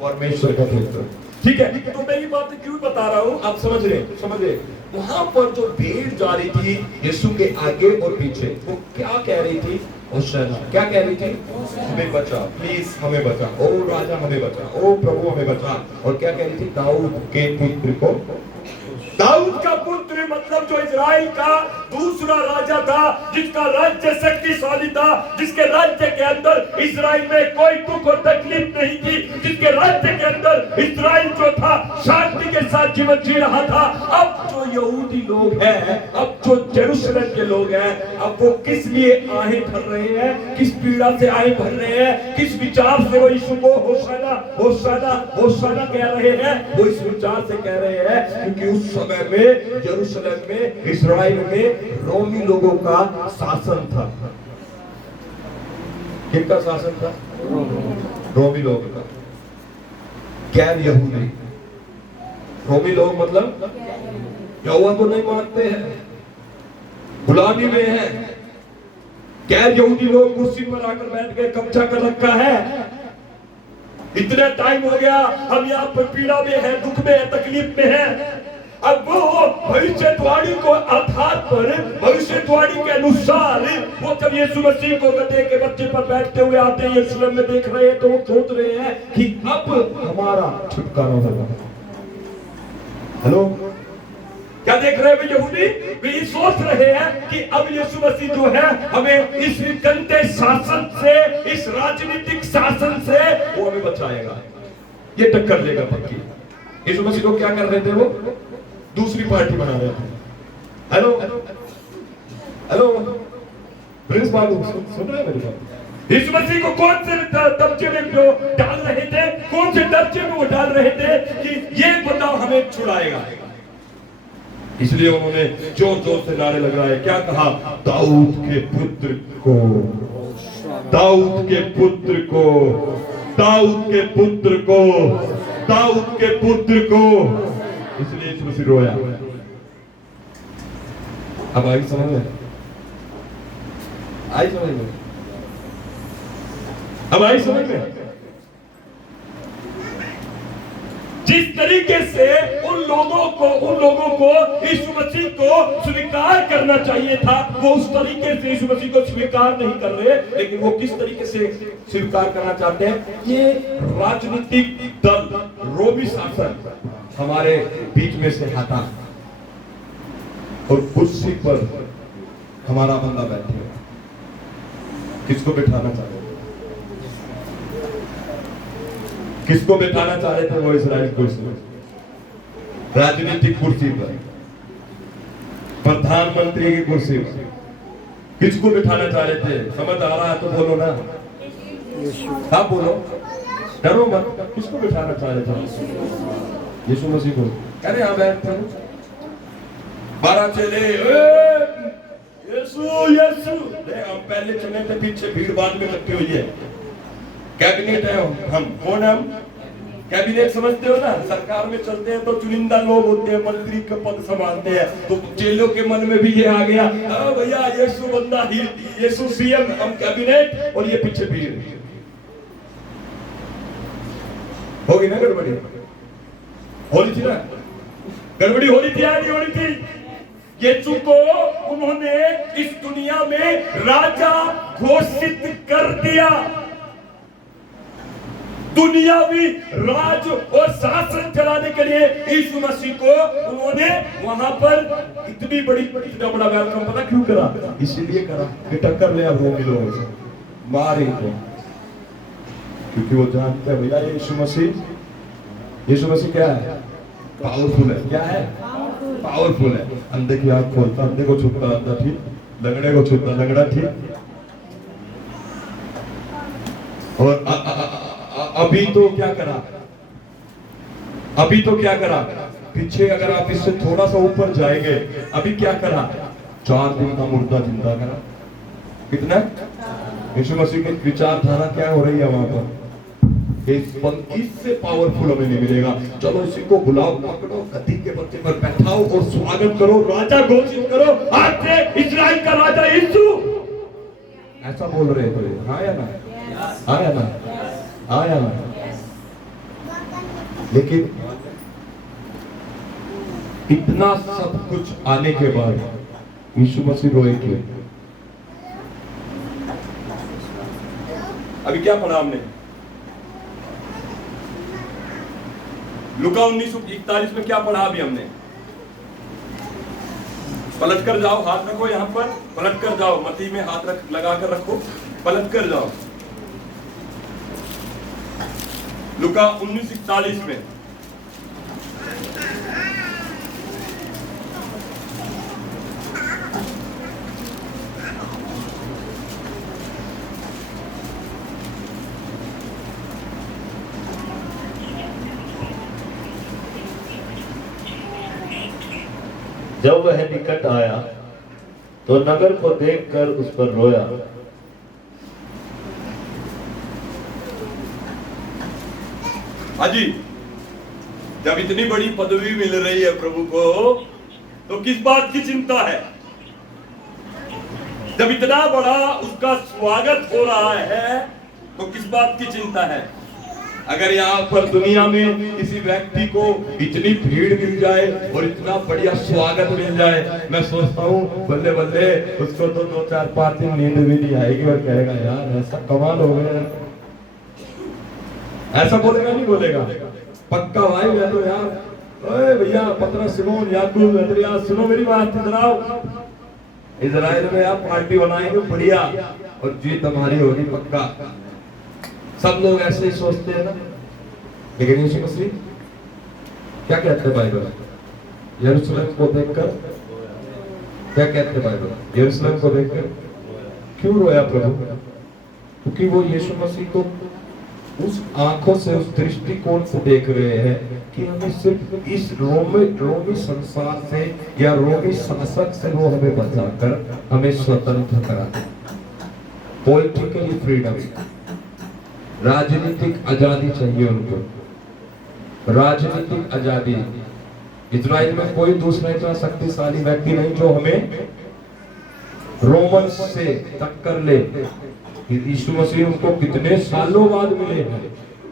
परमेश्वर का पुत्र, ठीक है। तो मैं ये बात क्यों बता रहा हूं, आप समझ रहे। वहां पर जो भीड़ जा रही थी यीशु के आगे और पीछे, वो क्या कह रही थी? होशाना। क्या कह रही थी? हमें बचा, प्लीज हमें बचा, ओ राजा हमें बचा, ओ प्रभु हमें बचा। और क्या कह रही थी? दाऊद के पुत्र को। दाऊद का पुत्र मतलब जो इजराइल का दूसरा राजा था, जिसका राज्य शक्तिशाली था, जिसके राज्य के अंदर इजराइल में कोई दुख और तकलीफ नहीं थी, जिसके राज्य के अंदर इजराइल जो था शांति के साथ जीवन जी रहा था। अब जो यहूदी लोग हैं, अब जो जेरूशलेम के लोग हैं, अब वो किस लिए आहें भर रहे हैं? किस पीड़ा से आहें भर रहे हैं? किस विचार से वो यीशु को होशाना होशाना होशाना कह रहे हैं? वो इस विचार से कह रहे हैं क्योंकि उस समय में यरूशलेम में, इस्राएल में रोमी लोगों का शासन था। किनका शासन था? रोमी लोगों का। गैर यहूदी। रोमी लोग मतलब यहोवा को नहीं मानते हैं, गुलामी में है। गैर यहूदी लोग कुर्सी पर आकर बैठ गए, कब्जा कर रखा है। इतना टाइम हो गया, हम यहाँ पर पीड़ा में है, दुख में है, तकलीफ में है। अब वो भविष्यवाणी को आधार पर, भविष्यवाणी के अनुसार वो जब यीशु मसीह को गधे के बच्चे पर बैठते हुए आते हैं यरूशलेम में देख रहे हैं, तो वो सोच रहे हैं कि अब हमारा छुटकारा होगा। हेलो, क्या देख रहे हैं यहूदी? वे ये सोच रहे हैं कि अब यीशु मसीह जो है हमें इस गंदे शासन से, इस राजनीतिक शासन से वो हमें बचाएगा, ये टक्कर लेगा पक्की। यीशु मसीह को क्या कर रहे थे? वो दूसरी पार्टी बना रहे थे। हेलो हेलो प्रिंस बाबू, सुन रहे हैं मेरी बात? यीशु मसीह को कौन से दर्जे में जो डाल रहे थे, कौन से दर्जे में वो डाल रहे थे कि ये बंदा हमें छुड़ाएगा। इसलिए उन्होंने जोर जोर से नारे लगाए। क्या कहा? दाऊद के पुत्र को, दाऊद के पुत्र को, दाऊद के पुत्र को, दाऊद के पुत्र को। इसलिए यीशु मसीह रोया। अब आई समझ में? आई समझ में? अब आई समझ में? जिस तरीके से उन लोगों को यीशु मसीह को स्वीकार करना चाहिए था, वो उस तरीके से यीशु मसीह को स्वीकार नहीं कर रहे। लेकिन वो किस तरीके से स्वीकार करना चाहते हैं? ये राजनीतिक दल, रोमी शासन हमारे बीच में से हटा और कुर्सी पर हमारा बंदा बैठे। किसको बिठाना चाह रहे थे? किसको बिठाना चाह रहे थे? वो इस्राएल कुर्सी, राजनीतिक कुर्सी पर, प्रधानमंत्री की कुर्सी पर किसको बिठाना चाह रहे थे? समझ आ रहा है तो बोलो ना, आप बोलो, डरो मत। किसको बिठाना चाह रहे थे? यीशु मसीह को। अरे यहाँ बैठते हैं 12 चेले, यीशु यीशु। हम पहले चले थे, पीछे भीड़ बाद में इकट्ठी हुई है। कैबिनेट है हम, कौन है हम? कैबिनेट समझते हो ना? सरकार में चलते हैं तो चुनिंदा लोग होते हैं, मंत्री का पद संभालते हैं। तो चेलों के मन में भी ये आ गया, भैया यीशु बंदा ही, यीशु सीएम, हम कैबिनेट और ये पीछे भीड़। होगी ना गड़बड़ी? हो रही थी ना? गड़बड़ी हो रही थी या नहीं हो रही थी? यीशु को उन्होंने इस दुनिया में राजा घोषित कर दिया। दुनियावी राज और शासन चलाने के लिए यीशु मसीह को उन्होंने वहां पर इतना बड़ा वेलकम पता क्यों करा? इसीलिए करा कि टक्कर ले अब रोमी लोगों से, मार इनको, क्योंकि वो जानते हैं भैया यीशु मसीह क्या है? पावरफुल है। क्या है? पावरफुल है। अंधे की आंख खोलता, अंधे को छूता अंधा ठीक, लंगड़े को छूता लंगड़ा ठीक। और अभी तो क्या करा? पीछे अगर आप इससे थोड़ा सा ऊपर जाएंगे, अभी क्या करा? 4 दिन का मुर्दा जिंदा करा। कितना? यीशु मसीह की विचारधारा क्या हो रही है वहां पर? इससे पावरफुल हमें नहीं मिलेगा। चलो इसी को बुलाओ, पकड़ो, गद्दी के बच्चे पर बैठाओ और स्वागत करो, राजा घोषित करो, आज से इस्राएल का राजा यीशु। ऐसा बोल रहे थे। आया ना। लेकिन इतना सब कुछ आने के बाद यीशु मसीह रोए क्यों? अभी क्या पढ़ा हमने? लुका 19:41 में क्या पढ़ा अभी हमने? पलट कर जाओ, हाथ रखो यहां पर, पलट कर जाओ, मत्ती में हाथ लगा कर रखो, पलट कर जाओ। लुका 19:41 में जब वह निकट आया तो नगर को देखकर उस पर रोया। हाजी, जब इतनी बड़ी पदवी मिल रही है प्रभु को, तो किस बात की चिंता है? जब इतना बड़ा उसका स्वागत हो रहा है, तो किस बात की चिंता है? अगर यहाँ पर दुनिया में किसी व्यक्ति को इतनी भीड़ मिल जाए और इतना बढ़िया स्वागत मिल जाए, मैं सोचता हूँ बल्ले बल्ले उसको तो 2-4-5 दिन नींद भी नहीं आएगी और कहेगा यार ऐसा कमाल हो गया। ऐसा बोलेगा नहीं बोलेगा? पक्का भाई। मैं तो यार, ओए भैया पतरस, सिमोन, याकूब, अंद्रियास, सुनो मेरी बात, इधर आओ। इजराइल में आप पार्टी बनाएंगे बढ़िया और जीत हमारी होगी पक्का। सब लोग ऐसे ही सोचते हैं ना। लेकिन यीशु मसीह क्या कहते हैं बाइबल? यरूशलेम को देखकर क्या कहते हैं बाइबल? यरूशलेम को देखकर क्यों रोया प्रभु? क्योंकि वो यीशु मसीह को उस आंखों से, उस दृष्टिकोण से देख रहे हैं कि हमें सिर्फ इस रोमी संसार से या रोमी शासक से वो हमें बचाकर हमें स्वतंत्र करा दे। पॉलिटिकली फ्रीडम, राजनीतिक आजादी चाहिए उनको, राजनीतिक आजादी। इजराइल में कोई दूसरा इतना शक्तिशाली व्यक्ति नहीं जो हमें रोमन से टक्कर ले। यीशु मसीह उनको कितने सालों बाद मिले हैं।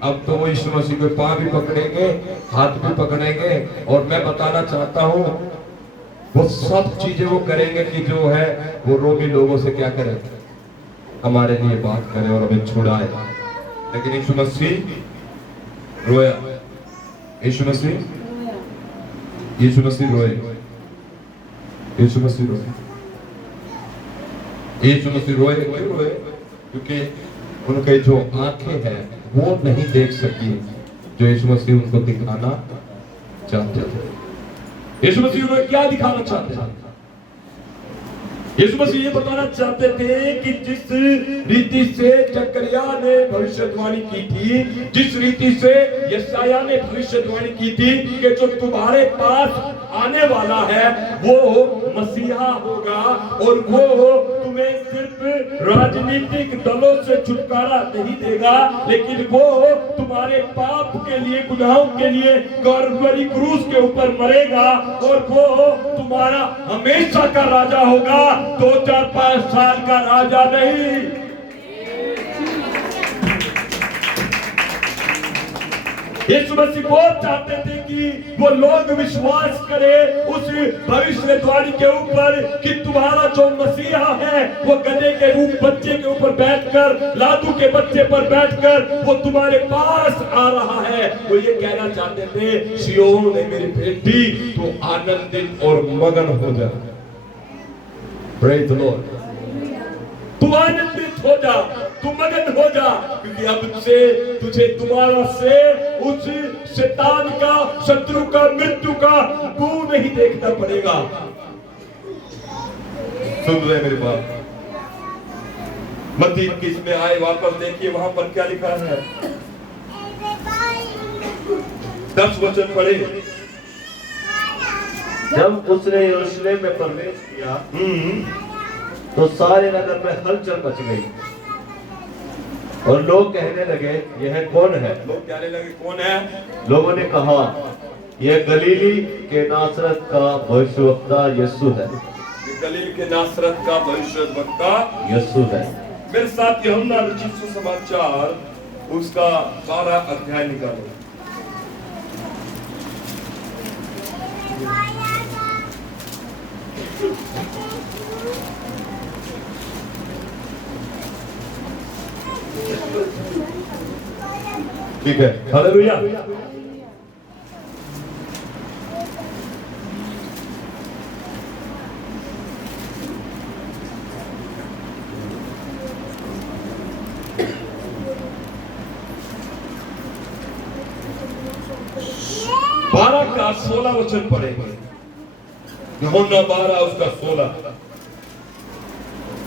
अब तो वो यीशु मसीह के पांव भी पकड़ेंगे, हाथ भी पकड़ेंगे, और मैं बताना चाहता हूँ वो सब चीजें वो करेंगे कि जो है वो रोमी लोगों से क्या करें, हमारे लिए बात करें और हमें छुड़ाए। लेकिन यीशु मसीह रोया। यीशु मसीह रोए। यीशु मसीह रोए। यीशु मसीह रोए। क्यों रोए? क्योंकि उनके जो आंखें हैं वो नहीं देख सकी जो यीशु मसीह उनको दिखाना चाहते थे। यीशु मसीह उन्हें क्या दिखाना चाहते थे? यीशु मसीह ये बताना चाहते थे कि जिस रीति से जकरिया ने भविष्यवाणी की थी, जिस रीति से यशायाह ने भविष्यवाणी की थी कि जो तुम्हारे पास आने वाला है वो मसीहा होगा और वो तुम्हें सिर्फ राजनीतिक दलों से छुटकारा नहीं देगा, लेकिन वो तुम्हारे पाप के लिए, गुनाहों के लिए कलवरी क्रूस के ऊपर मरेगा और वो तुम्हारा हमेशा का राजा होगा, 2-4-5 साल का राजा नहीं। यीशु मसीह बहुत चाहते थे कि वो लोग विश्वास करें उस भविष्यवाणी के ऊपर कि तुम्हारा जो मसीहा है वो गधे के बच्चे के ऊपर बैठकर, लादू के बच्चे पर बैठकर वो तुम्हारे पास आ रहा है। वो ये कहना चाहते थे, सिय्योन ने मेरी बेटी तो आनंदित और मगन हो जा। Praise the Lord. तू आनंदित हो जा, तू मगन हो जा, क्योंकि अब से तुझे दोबारा से उस शैतान का, शत्रु का, मृत्यु का मुंह नहीं देखना पड़ेगा। सुन रहे मेरे बाप? मत्ती 21 में आए, वापस देखिए वहां पर क्या लिखा है। 10 वचन पढ़े। जब उसने यरूशलेम में प्रवेश किया तो सारे नगर में हलचल मच गई और लोग कहने लगे, यह कौन है? लोग कहने लगे, कौन है? लोगों ने कहा, यह गलीली के नासरत का भविष्यवक्ता यीशु है। ये गलील के नासरत का भविष्यवक्ता यीशु है। मेरे साथ यूहन्ना रचित सुसमाचार उसका 12 अध्याय निकालो। ठीक है, हालेलुया। बारह का 16 वचन पढ़ेंगे। यूहन्ना 12 उसका 16।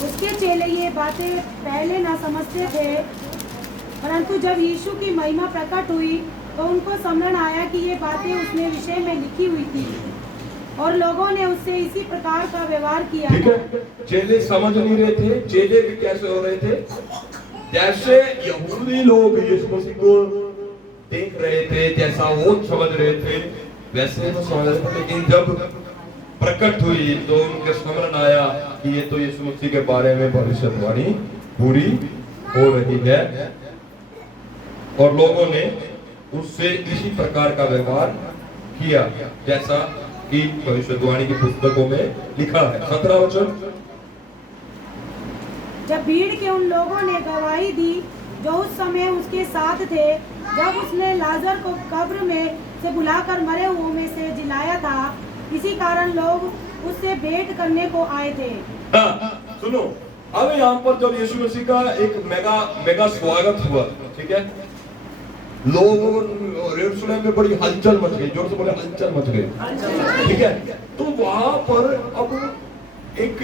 उसके चेले ये बातें पहले ना समझते थे, परंतु जब यीशु की महिमा प्रकट हुई तो उनको समझ आया कि ये बातें उसने विषय में लिखी हुई थी और लोगों ने उससे इसी प्रकार का व्यवहार किया। ठीक है, चेले समझ नहीं रहे थे। चेले भी कैसे हो रहे थे? जैसे यहूदी लोग यीशु मसीह को देख रहे थे, जैसा वो समझ रहे थे वैसे वो समझ रहे थे, लेकिन जब प्रकट हुई तो उनके समझ आया कि ये तो यीशु मसीह के बारे में भविष्यवाणी पूरी हो रही है और लोगों ने उससे इसी प्रकार का व्यवहार किया जैसा कि भविष्यवाणी की पुस्तकों में लिखा है। 17 वचन। जब भीड़ के उन लोगों ने गवाही दी जो उस समय उसके साथ थे, जब उसने लाजर को कब्र में से बुलाकर मरे हुओं में से जिलाया था, इसी कारण लोग उससे भेंट करने को आए थे। सुनो, अब यहाँ पर जब यीशु मसीह का एक मेगा स्वागत हुआ, ठीक है, लोगों यरूशलेम में बड़ी हलचल मच गई। जोर से बोले, हलचल मच गई। ठीक है, तो वहां पर अब एक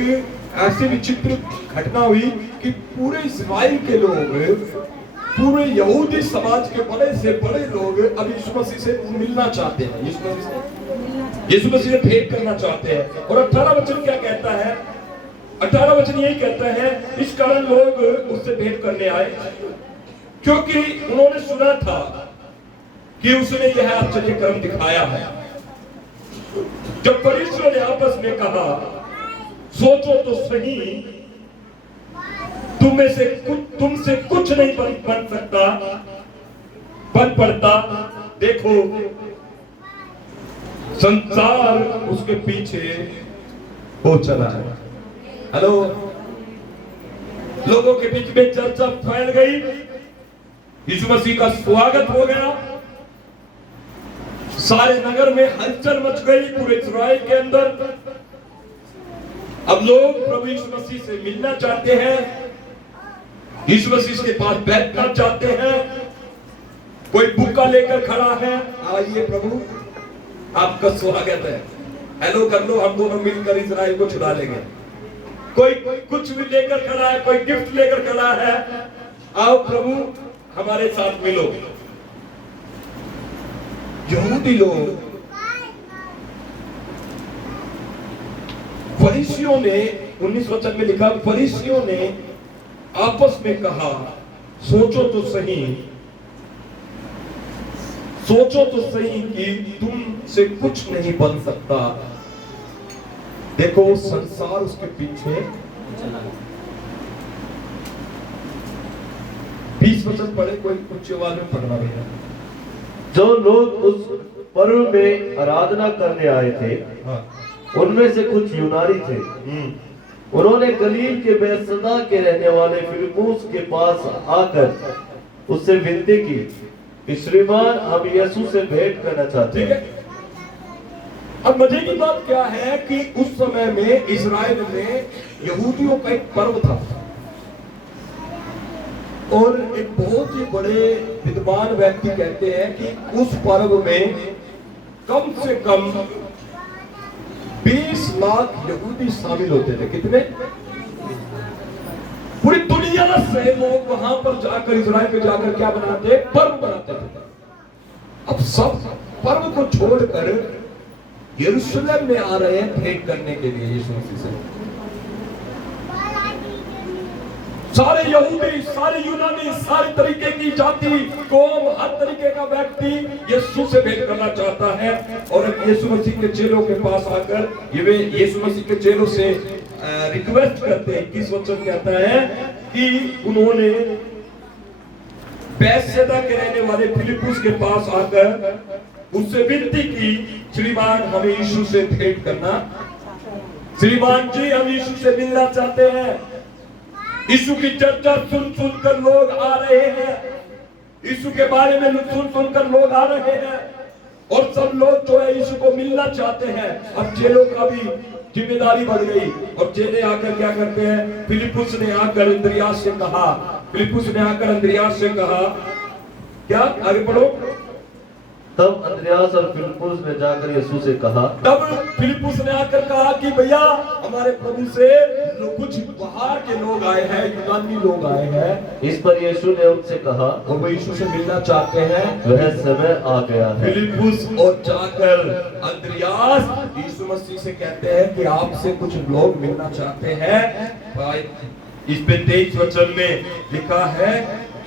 ऐसी विचित्र घटना हुई कि पूरे इस्राएल के लोग, पूरे यहूदी समाज के बड़े से बड़े लोग अब यीशु मसीह से मिलना चाहते हैं, यीशु मसीह से भेंट करना चाहते हैं। और 18 वचन क्या कहता है? 18 वचन यही कहता है, इस कारण लोग उससे भेंट करने आए क्योंकि उन्होंने सुना था कि उसने यह आश्चर्य कर्म दिखाया है। जब फरीसियों ने आपस में कहा, सोचो तो सही, तुमसे कुछ नहीं बन सकता, बन पड़ता। देखो, संसार उसके पीछे हो चला है। हेलो, लोगों के बीच में चर्चा फैल गई, यीशु मसीह का स्वागत हो गया, सारे नगर में हलचल मच गई, पूरे इस्राएल के अंदर। अब लोग प्रभु यीशु मसीह से मिलना चाहते हैं, यीशु मसीह के पास बैठना चाहते हैं। कोई बुक्का लेकर खड़ा है, आइए प्रभु आपका स्वागत है, हेलो कर लो, हम दोनों मिलकर इस्राएल को छुड़ा लेंगे। कोई कुछ भी लेकर खड़ा है, कोई गिफ्ट लेकर खड़ा है, आओ प्रभु हमारे साथ मिलो। यहूदी लोग, फरीसियों ने, 19 वचन में लिखा, फरीसियों ने आपस में कहा, सोचो तो सही कि तुमसे कुछ नहीं बन सकता। देखो, संसार उसके पीछे चला। 20 वचन पढ़े, कोई उच्च आवाज में पढ़ना भैया। जो लोग उस पर्व में आराधना करने आए थे उनमें से कुछ यूनानी थे। उन्होंने गलील के बैतसैदा के रहने वाले फिलिप्पुस के पास आकर उससे विनती की कि श्रीमान हम यीशु से भेंट करना चाहते हैं। अब मजे की बात क्या है कि उस समय में इस्राएल में यहूदियों का एक पर्व था और एक बहुत ही बड़े विद्वान व्यक्ति कहते हैं कि उस पर्व में कम से कम 20 लाख यहूदी शामिल होते थे। कितने? पूरी दुनिया से लोग वहां पर जाकर इस्राएल में जाकर क्या बनाते? पर्व बनाते थे। अब सब पर्व को छोड़कर यरूशलेम में आ रहे हैं भेंट करने के लिए यीशु मसीह से। सारे यहूदी, सारे यूनानी, सारे तरीके की जाति, कौम, हर तरीके का व्यक्ति यीशु से भेंट करना चाहता है। और यीशु मसीह के चेलों के पास आकर ये यीशु मसीह के चेलों से रिक्वेस्ट करते हैं। 21 वचन कहता है कि उन्होंने बैतसैदा के रहने वाले फिलिप्पुस के पास आकर उससे विनती की, श्रीमान हमें यीशु से भेंट करना। श्रीमान जी हम यीशु से मिलना चाहते हैं। यीशु की चर्चा सुन सुनकर लोग आ रहे हैं, यीशु के बारे में सुन सुनकर लोग आ रहे हैं और सब लोग जो है यीशु को मिलना चाहते हैं। अब चेलों का भी जिम्मेदारी बढ़ गई और चेले आकर क्या करते हैं? फिलिप्पुस ने आकर अंद्रियास से कहा, क्या? आगे पढ़ो। तब अंद्रियास और फिलिप्पुस ने जाकर यीशु से कहा, तब फिलिप्पुस ने आकर कहा कि भैया हमारे प्रभु से कुछ बाहर के लोग आए हैं, यूनानी लोग आए हैं। इस पर यीशु ने उनसे कहा, और वो यीशु से मिलना चाहते हैं, वह समय आ गया है। फिलिप्पुस और जाकर अंद्रियास यीशु मसीह से कहते हैं कि आपसे कुछ लोग मिलना चाहते हैं। इस पे 23 वचन में लिखा है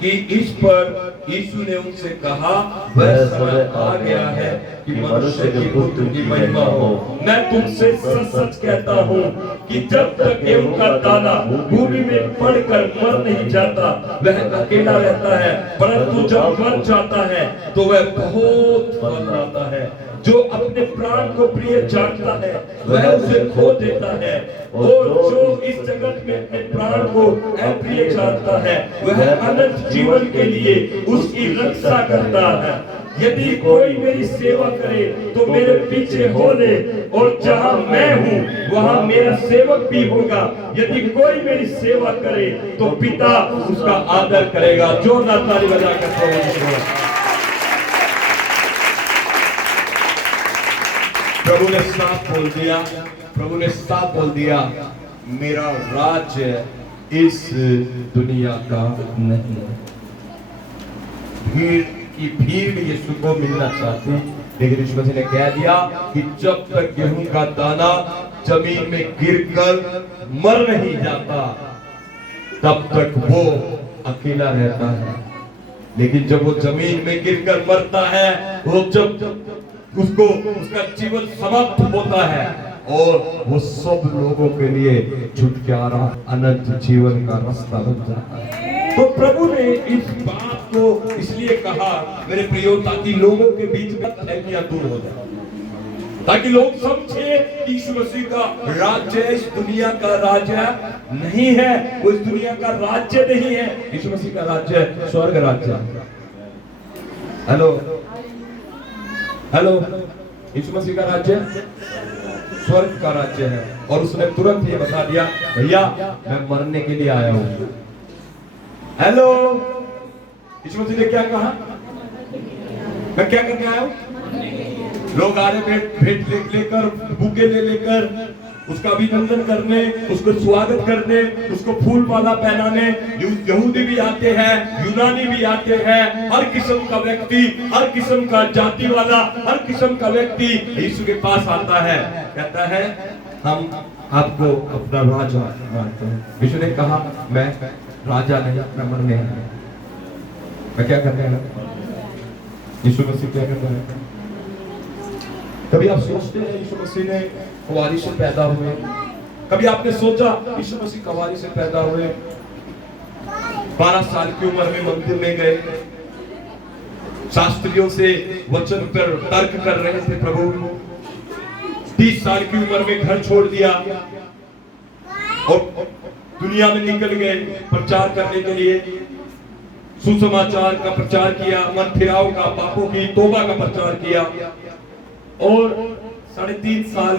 कि इस पर यीशु ने उनसे कहा, वह समय आ गया है कि मनुष्य के पुत्र की महिमा हो। मैं तुमसे सच सच कहता हूँ कि जब तक गेहूं का दाना भूमि में पड़कर मर नहीं जाता वह अकेला रहता है, परंतु जब मर जाता है तो वह बहुत फल लाता है। जो अपने प्राण को प्रिय जानता है वह उसे खो देता है, और जो इस जगत में अपने प्राण को अप्रिय जानता है वह अनंत जीवन के लिए उसकी रक्षा करता है। यदि कोई मेरी सेवा करे तो मेरे पीछे हो ले, और जहां मैं हूं वहां मेरा सेवक भी होगा। यदि कोई मेरी सेवा करे तो पिता उसका आदर करेगा। जोरदार ताली बजाकर प्रभु ने साफ बोल दिया, मेरा राज्य इस दुनिया का नहीं। भीड़ यीशु को मिलना चाहती, लेकिन यीशु मसीह ने कह दिया कि जब तक गेहूं का दाना जमीन में गिरकर मर नहीं जाता तब तक वो अकेला रहता है। लेकिन जब वो जमीन में गिरकर मरता है, वो जब उसका जीवन समाप्त होता है और वो सब लोगों के लिए छुटकारा अनंत जीवन का रास्ता बन जाता है। तो प्रभु ने इस बात को इसलिए कहा मेरे प्रियो, ताकि लोगों के बीच में थैलियां दूर हो जाए, ताकि लोग समझे कि यीशु मसीह का राज्य इस दुनिया का राज्य नहीं है, वो इस दुनिया का राज्य नहीं है। यीशु मसीह का राज्य स्वर्ग राज्य। हेलो, यीशु मसीह का राज्य स्वर्ग का राज्य है। और उसने तुरंत ये बता दिया, भैया मैं मरने के लिए आया हूं। हेलो, यीशु मसीह ने क्या कहा? मैं क्या करने आया हूं? लोग आ रहे भेंट लेकर, बुके लेकर उसका अभिनंदन करने, उसको स्वागत करने, उसको फूल माला पहनाने। यहूदी भी आते हैं, यूनानी भी आते हैं, हर किस्म का व्यक्ति, हर किस्म का जाति वाला, हर किस्म का व्यक्ति यीशु के पास आता है, कहता है हम आपको अपना राजा मानते हैं। यीशु ने कहा मैं राजा नहीं, मैं मरने आया। मैं क्या करने आया? यीशु मसीह क्या करता है? कभी आप सोचते हैं यीशु मसीह ने कुंवारी से पैदा हुए? कभी आपने सोचा यीशु मसीह कुंवारी से पैदा हुए, 12 साल की उम्र में मंदिर में गए, शास्त्रियों से वचन पर तर्क कर रहे थे प्रभु। 30 साल की उम्र में घर छोड़ दिया और दुनिया में निकल गए प्रचार करने के लिए। सुसमाचार का प्रचार किया, मन फिराव का, पापों की तौबा का प्रचार किया और 3.5 साल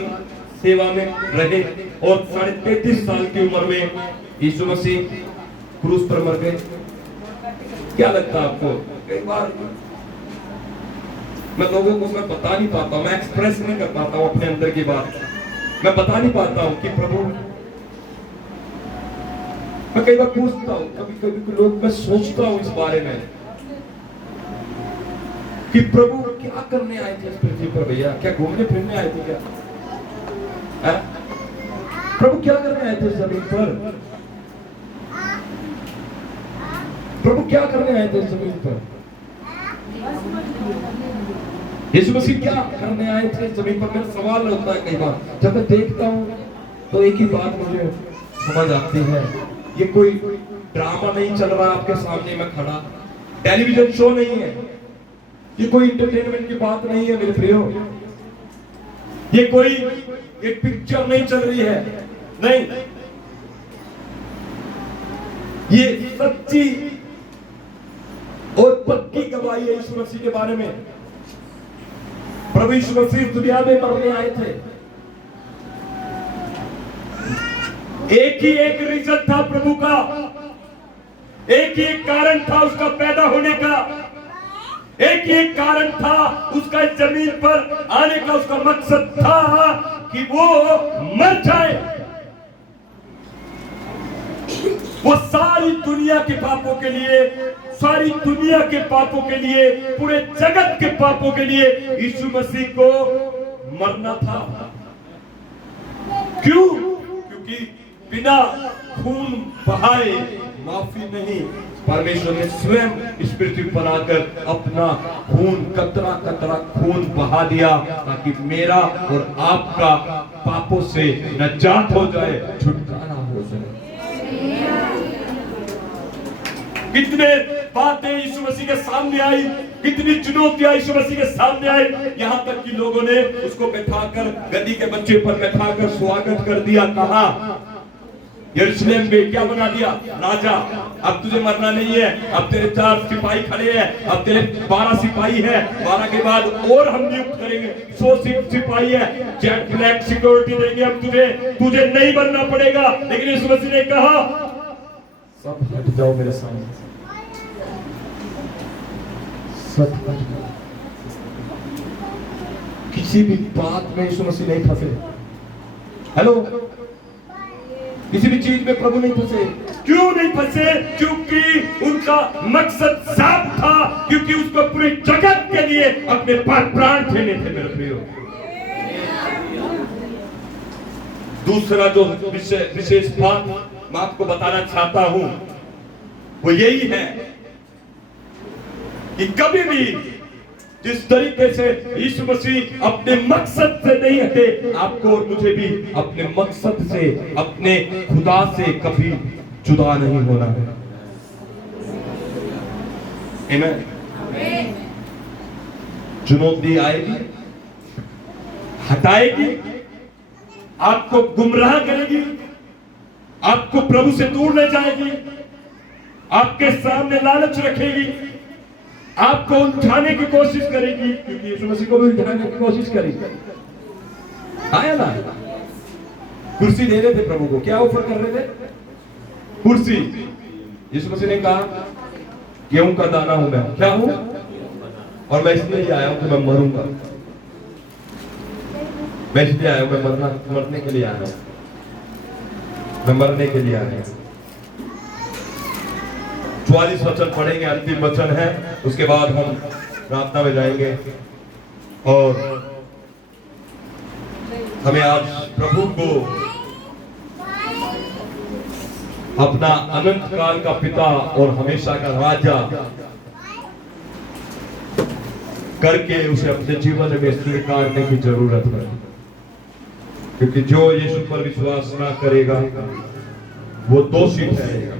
सेवा में रहे और 33.5 साल की उम्र में यीशु मसीह क्रूस पर मर गए। क्या लगता है आपको? कई बार मैं लोगों को मैं बता नहीं पाता हूं, मैं एक्सप्रेस नहीं कर पाता हूं अपने अंदर की बात, मैं बता नहीं पाता हूं कि प्रभु, मैं कई बार पूछता हूं, कभी कभी लोग, मैं सोचता हूं इस बारे में कि प्रभु क्या करने आए थे इस पृथ्वी पर भैया? क्या घूमने फिरने आए थे क्या? प्रभु क्या करने आए थे जमीन पर? प्रभु क्या करने आए थे जमीन पर? यीशु मसीह क्या करने आए थे जमीन पर? मेरा सवाल होता है कई बार जब मैं देखता हूँ तो एक ही बात मुझे समझ आती है, ये कोई ड्रामा नहीं चल रहा आपके सामने मैं खड़ा, टेलीविजन शो नहीं है, ये कोई इंटरटेनमेंट की बात नहीं है मेरे प्रियो, ये कोई एक पिक्चर नहीं चल रही है, नहीं, ये सच्ची और पक्की गवाही है यीशु मसीह के बारे में। प्रभु यीशु मसीह दुनिया में मरने आए थे, एक ही एक रीजन था प्रभु का, एक ही एक कारण था उसका पैदा होने का, एक ही एक कारण था उसका इस जमीन पर आने का, उसका मकसद था कि वो मर जाए, वो सारी दुनिया के पापों के लिए, सारी दुनिया के पापों के लिए, पूरे जगत के पापों के लिए यीशु मसीह को मरना था। क्यों? क्योंकि बिना खून बहाए माफी नहीं। परमेश्वर ने स्वयं इस पृथ्वी पर आकर अपना खून, कतरा कतरा खून बहा दिया ताकि मेरा और आपका पापों से निजात हो जाए, छुटकारा हो जाए। कितने बातें यीशु मसीह के सामने आई, कितनी चुनौतियां यीशु मसीह के सामने आई, यहाँ तक कि लोगों ने उसको बैठाकर, गद्दी के बच्चे पर बैठाकर स्वागत कर दिया। कहा? यरूशलेम में क्या बना दिया? राजा। अब तुझे मरना नहीं है, अब तेरे 4 सिपाही खड़े हैं, अब तेरे 12 सिपाही हैं, 12 के बाद और हम नियुक्त करेंगे 100 सिपाही है, जेट ब्लैक सिक्योरिटी देंगे अब तुझे नहीं बनना पड़ेगा। लेकिन यीशु मसीह ने कहा सब हट जाओ मेरे सामने, सब हट जाओ। किसी भी बात में यीशु मसीह नहीं फंसे। हेलो, किसी भी चीज में प्रभु नहीं फंसे। क्यों नहीं फंसे? क्योंकि उनका मकसद साफ था, क्योंकि उसको पूरे जगत के लिए अपने प्राण देने थे मेरे प्रियो। दूसरा जो विशेष बात मैं आपको बताना चाहता हूं वो यही है कि कभी भी जिस तरीके से यीशु मसीह अपने मकसद से नहीं हटे, आपको और मुझे भी अपने मकसद से, अपने खुदा से कभी जुदा नहीं होना है। आमीन। चुनौती आएगी, हटाएगी, आपको गुमराह करेगी, आपको प्रभु से दूर ले जाएगी, आपके सामने लालच रखेगी, आपको उठाने की कोशिश करेगी, क्योंकि यीशु मसीह को भी उठाने की कोशिश करेगी। आया ना? कुर्सी दे रहे थे प्रभु को, क्या ऑफर कर रहे थे? कुर्सी। यीशु मसीह ने कहा गेहूं का दाना हूं मैं, क्या हूं? और मैं इसलिए आया हूं कि मैं मरूंगा, मैं इसलिए आया हूं, मैं मरने के लिए आया हूं, मैं मरने के लिए आया हूं। 44 वचन पढ़ेंगे, अंतिम वचन है, उसके बाद हम प्रार्थना में जाएंगे। और हमें आज प्रभु को अपना अनंत काल का पिता और हमेशा का राजा करके उसे अपने जीवन में स्वीकारने की जरूरत है, क्योंकि जो यीशु पर विश्वास ना करेगा वो दोषी ठहरेगा।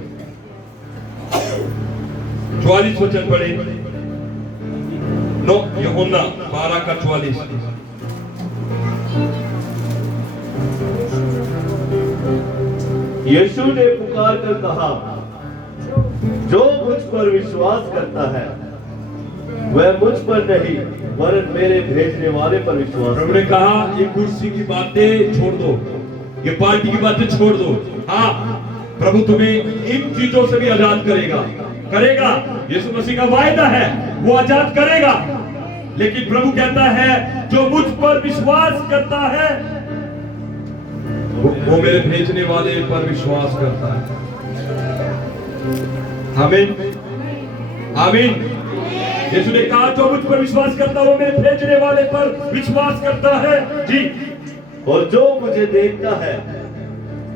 44 वचन पढ़े। नो यूहन्ना 12:44। यीशु ने पुकार कर कहा, जो मुझ पर विश्वास करता है वह मुझ पर नहीं वरन मेरे भेजने वाले पर विश्वास प्रभु ने कहा ये कुर्सी की बातें छोड़ दो, ये पार्टी की बातें छोड़ दो। हाँ, प्रभु तुम्हें इन चीजों से भी आजाद करेगा। यीशु मसीह का वायदा है, वो आजाद करेगा। लेकिन प्रभु कहता है जो मुझ पर विश्वास करता है वो मेरे भेजने वाले पर विश्वास करता है। आमीन, आमीन। यीशु ने कहा जो मुझ पर विश्वास करता है वो मेरे भेजने वाले पर विश्वास करता है। जी, और जो मुझे देखता है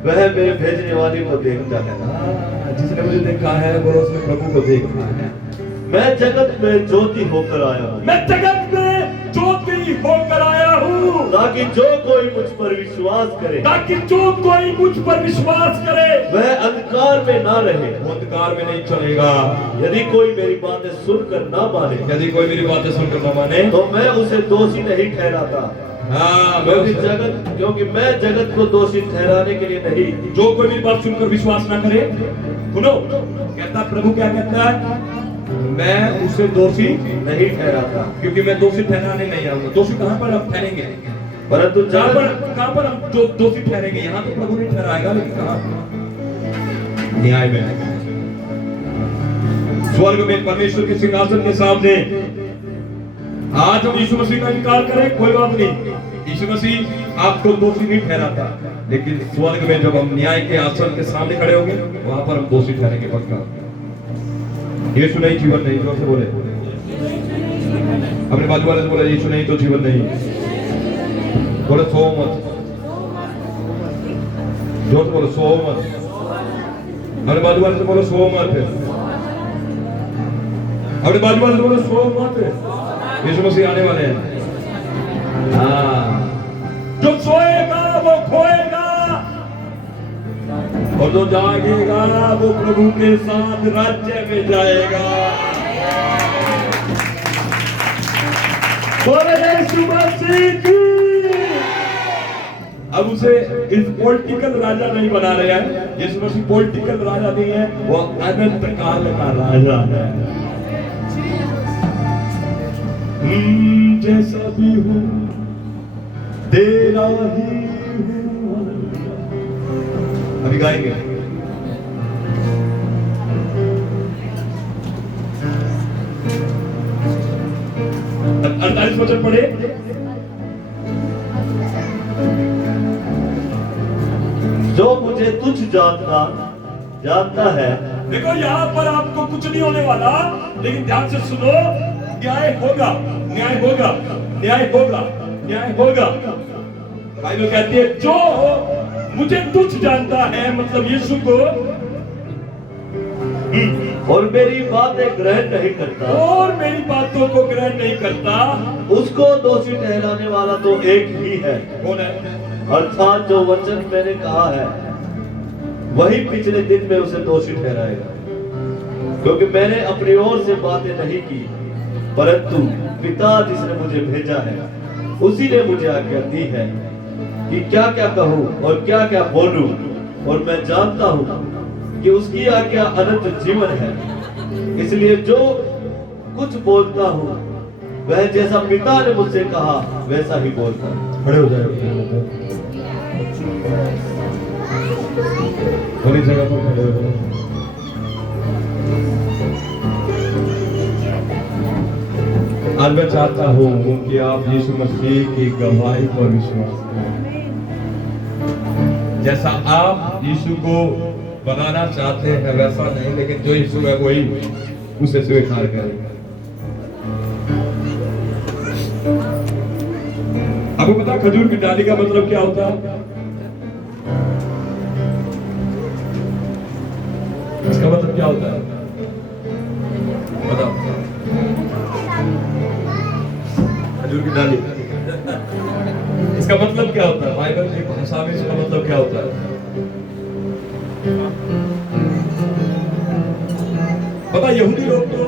वह मेरे भेजने वाले को देखता है। जिसने मुझे देखा है वो उसने प्रभु को देखा है। मैं जगत में ज्योति होकर आया हूँ, मैं जगत में ज्योति होकर आया हूँ, ताकि जो कोई मुझ पर विश्वास करे वह अंधकार में ना रहे। वो अंधकार में नहीं चलेगा। यदि कोई मेरी बातें सुनकर ना माने यदि कोई मेरी बातें सुनकर न माने तो मैं उसे दोषी नहीं ठहराता। हाँ, क्योंकि मैं जगत को दोषी ठहराने के लिए नहीं। जो कोई मेरी बात सुनकर विश्वास ना करे, सुनो, कहता प्रभु क्या कहता है, मैं उसे दोषी नहीं ठहराता, क्योंकि मैं दोषी ठहराने नहीं आऊंगा। दोषी कहाँ पर हम ठहरेंगे? परंतु कहाँ पर हम जो दोषी ठहरेंगे? यहाँ तो प्रभु नहीं ठहराएगा, लेकिन कहाँ? न्याय में, स्वर्ग में परमेश्वर के सिंहासन के सामने। आज हम यीशु मसीह का इनकार करें कोई बात नहीं, यीशु मसीह आपको दोषी नहीं ठहराता, लेकिन स्वर्ग में जब हम न्याय के आसन के सामने खड़े होंगे वहां पर हम दोषी ठहरेंगे पक्का। यीशु नहीं, जीवन नहीं। जोर से बोले, अपने बाजू वाले से बोले यीशु नहीं तो जीवन नहीं। बोले सो मत, जोर से बोले सो मत। अपने बाजू वाले से बोले सो मत, अपने बाजू वाले से बोले सो मत। यीशु मसीह आने वाले हैं। हाँ, जो सोएगा वो खोएगा और जो जागेगा वो प्रभु के साथ राज्य में जाएगा। बोले यीशु मसीह की। अब उसे इस पॉलिटिकल राजा नहीं बना रहे हैं। यीशु मसीह पॉलिटिकल राजा नहीं है, वो अनंत काल का राजा है। जैसा भी हूँ तेरा ही हूँ। अभी गाएंगे। अब 48 वचन पढ़े। जो मुझे तुच्छ जानता है। देखो यहाँ पर आपको कुछ नहीं होने वाला, लेकिन ध्यान से सुनो, न्याय होगा, न्याय होगा, न्याय होगा, न्याय होगा। बाइबल कहती है जो मुझे तुच्छ जानता है, मतलब यीशु को, और मेरी बातें ग्रहण नहीं करता, और मेरी बातों को ग्रहण नहीं करता, उसको दोषी ठहराने वाला तो एक ही है। कौन है? अर्थात जो वचन मैंने कहा है वही पिछले दिन में उसे दोषी ठहराएगा, क्योंकि मैंने अपनी ओर से बातें नहीं की, परंतु पिता जिसने मुझे भेजा है उसी ने मुझे आज्ञा दी है कि क्या क्या कहूँ और क्या क्या बोलूं, और मैं जानता हूँ कि उसकी आज्ञा अनंत जीवन है। इसलिए जो कुछ बोलता हूँ वह जैसा पिता ने मुझसे कहा वैसा ही बोलता हूँ। खड़े हो जाए, बड़ी जगह पर खड़े हो जाए। आज मैं चाहता हूँ कि आप यीशु मसीह की गवाही पर विश्वास करें। जैसा आप यीशु को बनाना चाहते हैं वैसा नहीं, लेकिन जो यीशु है वही उसे स्वीकार करें। आपको पता खजूर की डाली का मतलब क्या होता है? इसका मतलब क्या होता है बताओ? खजूर की डाली, इसका मतलब क्या होता है? बाइबल की भाषा में इसका मतलब क्या होता है? पता, यहूदी लोग तो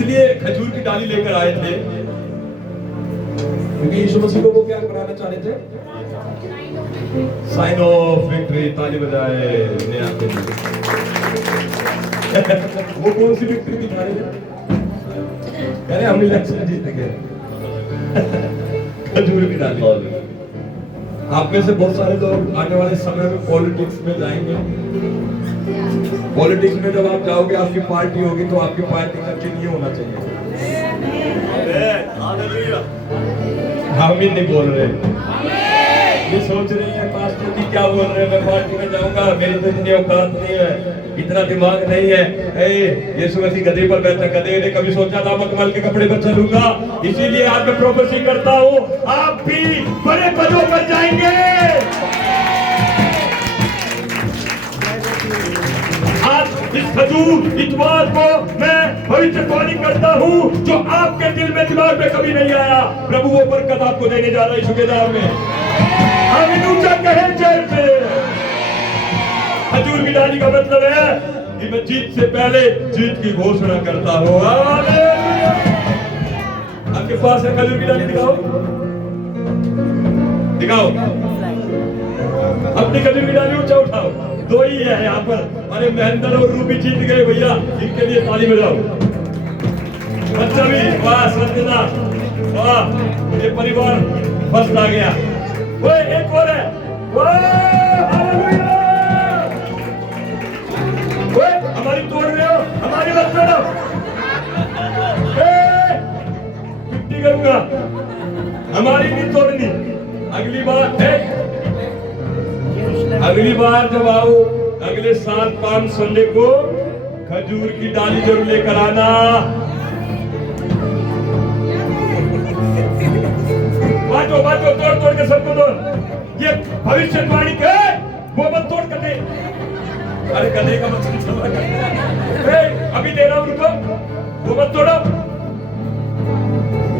इसलिए खजूर की डाली लेकर आए थे, क्योंकि यीशु मसीह को वो क्या कराना चाह रहे थे? Sign of victory. ताली बजाए नया वो कौन सी विक्ट्री दिखा रहे थे? कह रहे हम इलेक्शन जीतेंगे। खजूर की डाली। आप में से बहुत सारे लोग आने वाले समय में पॉलिटिक्स में जाएंगे। पॉलिटिक्स में जब आप जाओगे, आपकी पार्टी होगी, तो आपकी पार्टी का चिन्ह ये होना चाहिए। हम ही नहीं बोल रहे, ये सोच रही है पास्टर जी क्या बोल रहे हैं, मैं पार्टी में जाऊंगा, मेरी तो इतनी औकात नहीं है, इतना दिमाग नहीं है। यीशु मसीह गधे पर बैठा, गधे ने कभी सोचा था मखमल के कपड़े पर चलूंगा। इसीलिए आज मैं प्रोफेसी करता हूँ, आप भी बड़े पदों पर जाएंगे। आज इस खजूर इतवार को मैं भविष्यवाणी करता हूँ जो आपके दिल में दिमाग में कभी नहीं आया, प्रभु वो बरकत आपको देने जा रहा है यीशु के नाम में। आमीन ऊंचा कहे जय से। खजूर की डाली का मतलब है कि मैं जीत से पहले जीत की घोषणा करता हूँ। आपके पास है खजूर की डाली? दिखाओ दिखाओ अपनी खजूर की डाली ऊंचा उठाओ। दो ही है यहाँ पर। अरे महेंद्र और रूबी जीत गए भैया, इनके लिए ताली बजाओ। बच्चा भी वाह, संजना वाह, ये परिवार फर्स्ट आ गया। वो एक और है, हमारी तोड़ रहे हो, हमारी मत तोड़ो। छुट्टी करूंगा, हमारी नहीं तोड़नी। अगली बार जब आओ, अगले साल 5 संडे को खजूर की डाली जरूर लेकर आना। बांटो बांटो, तोड़ तोड़ के सबको दो। ये भविष्यवाणी के वो मत तोड़ कटे। अरे गधे का मतलब अभी दे रहा हूं उनको, वो मत तोड़ो।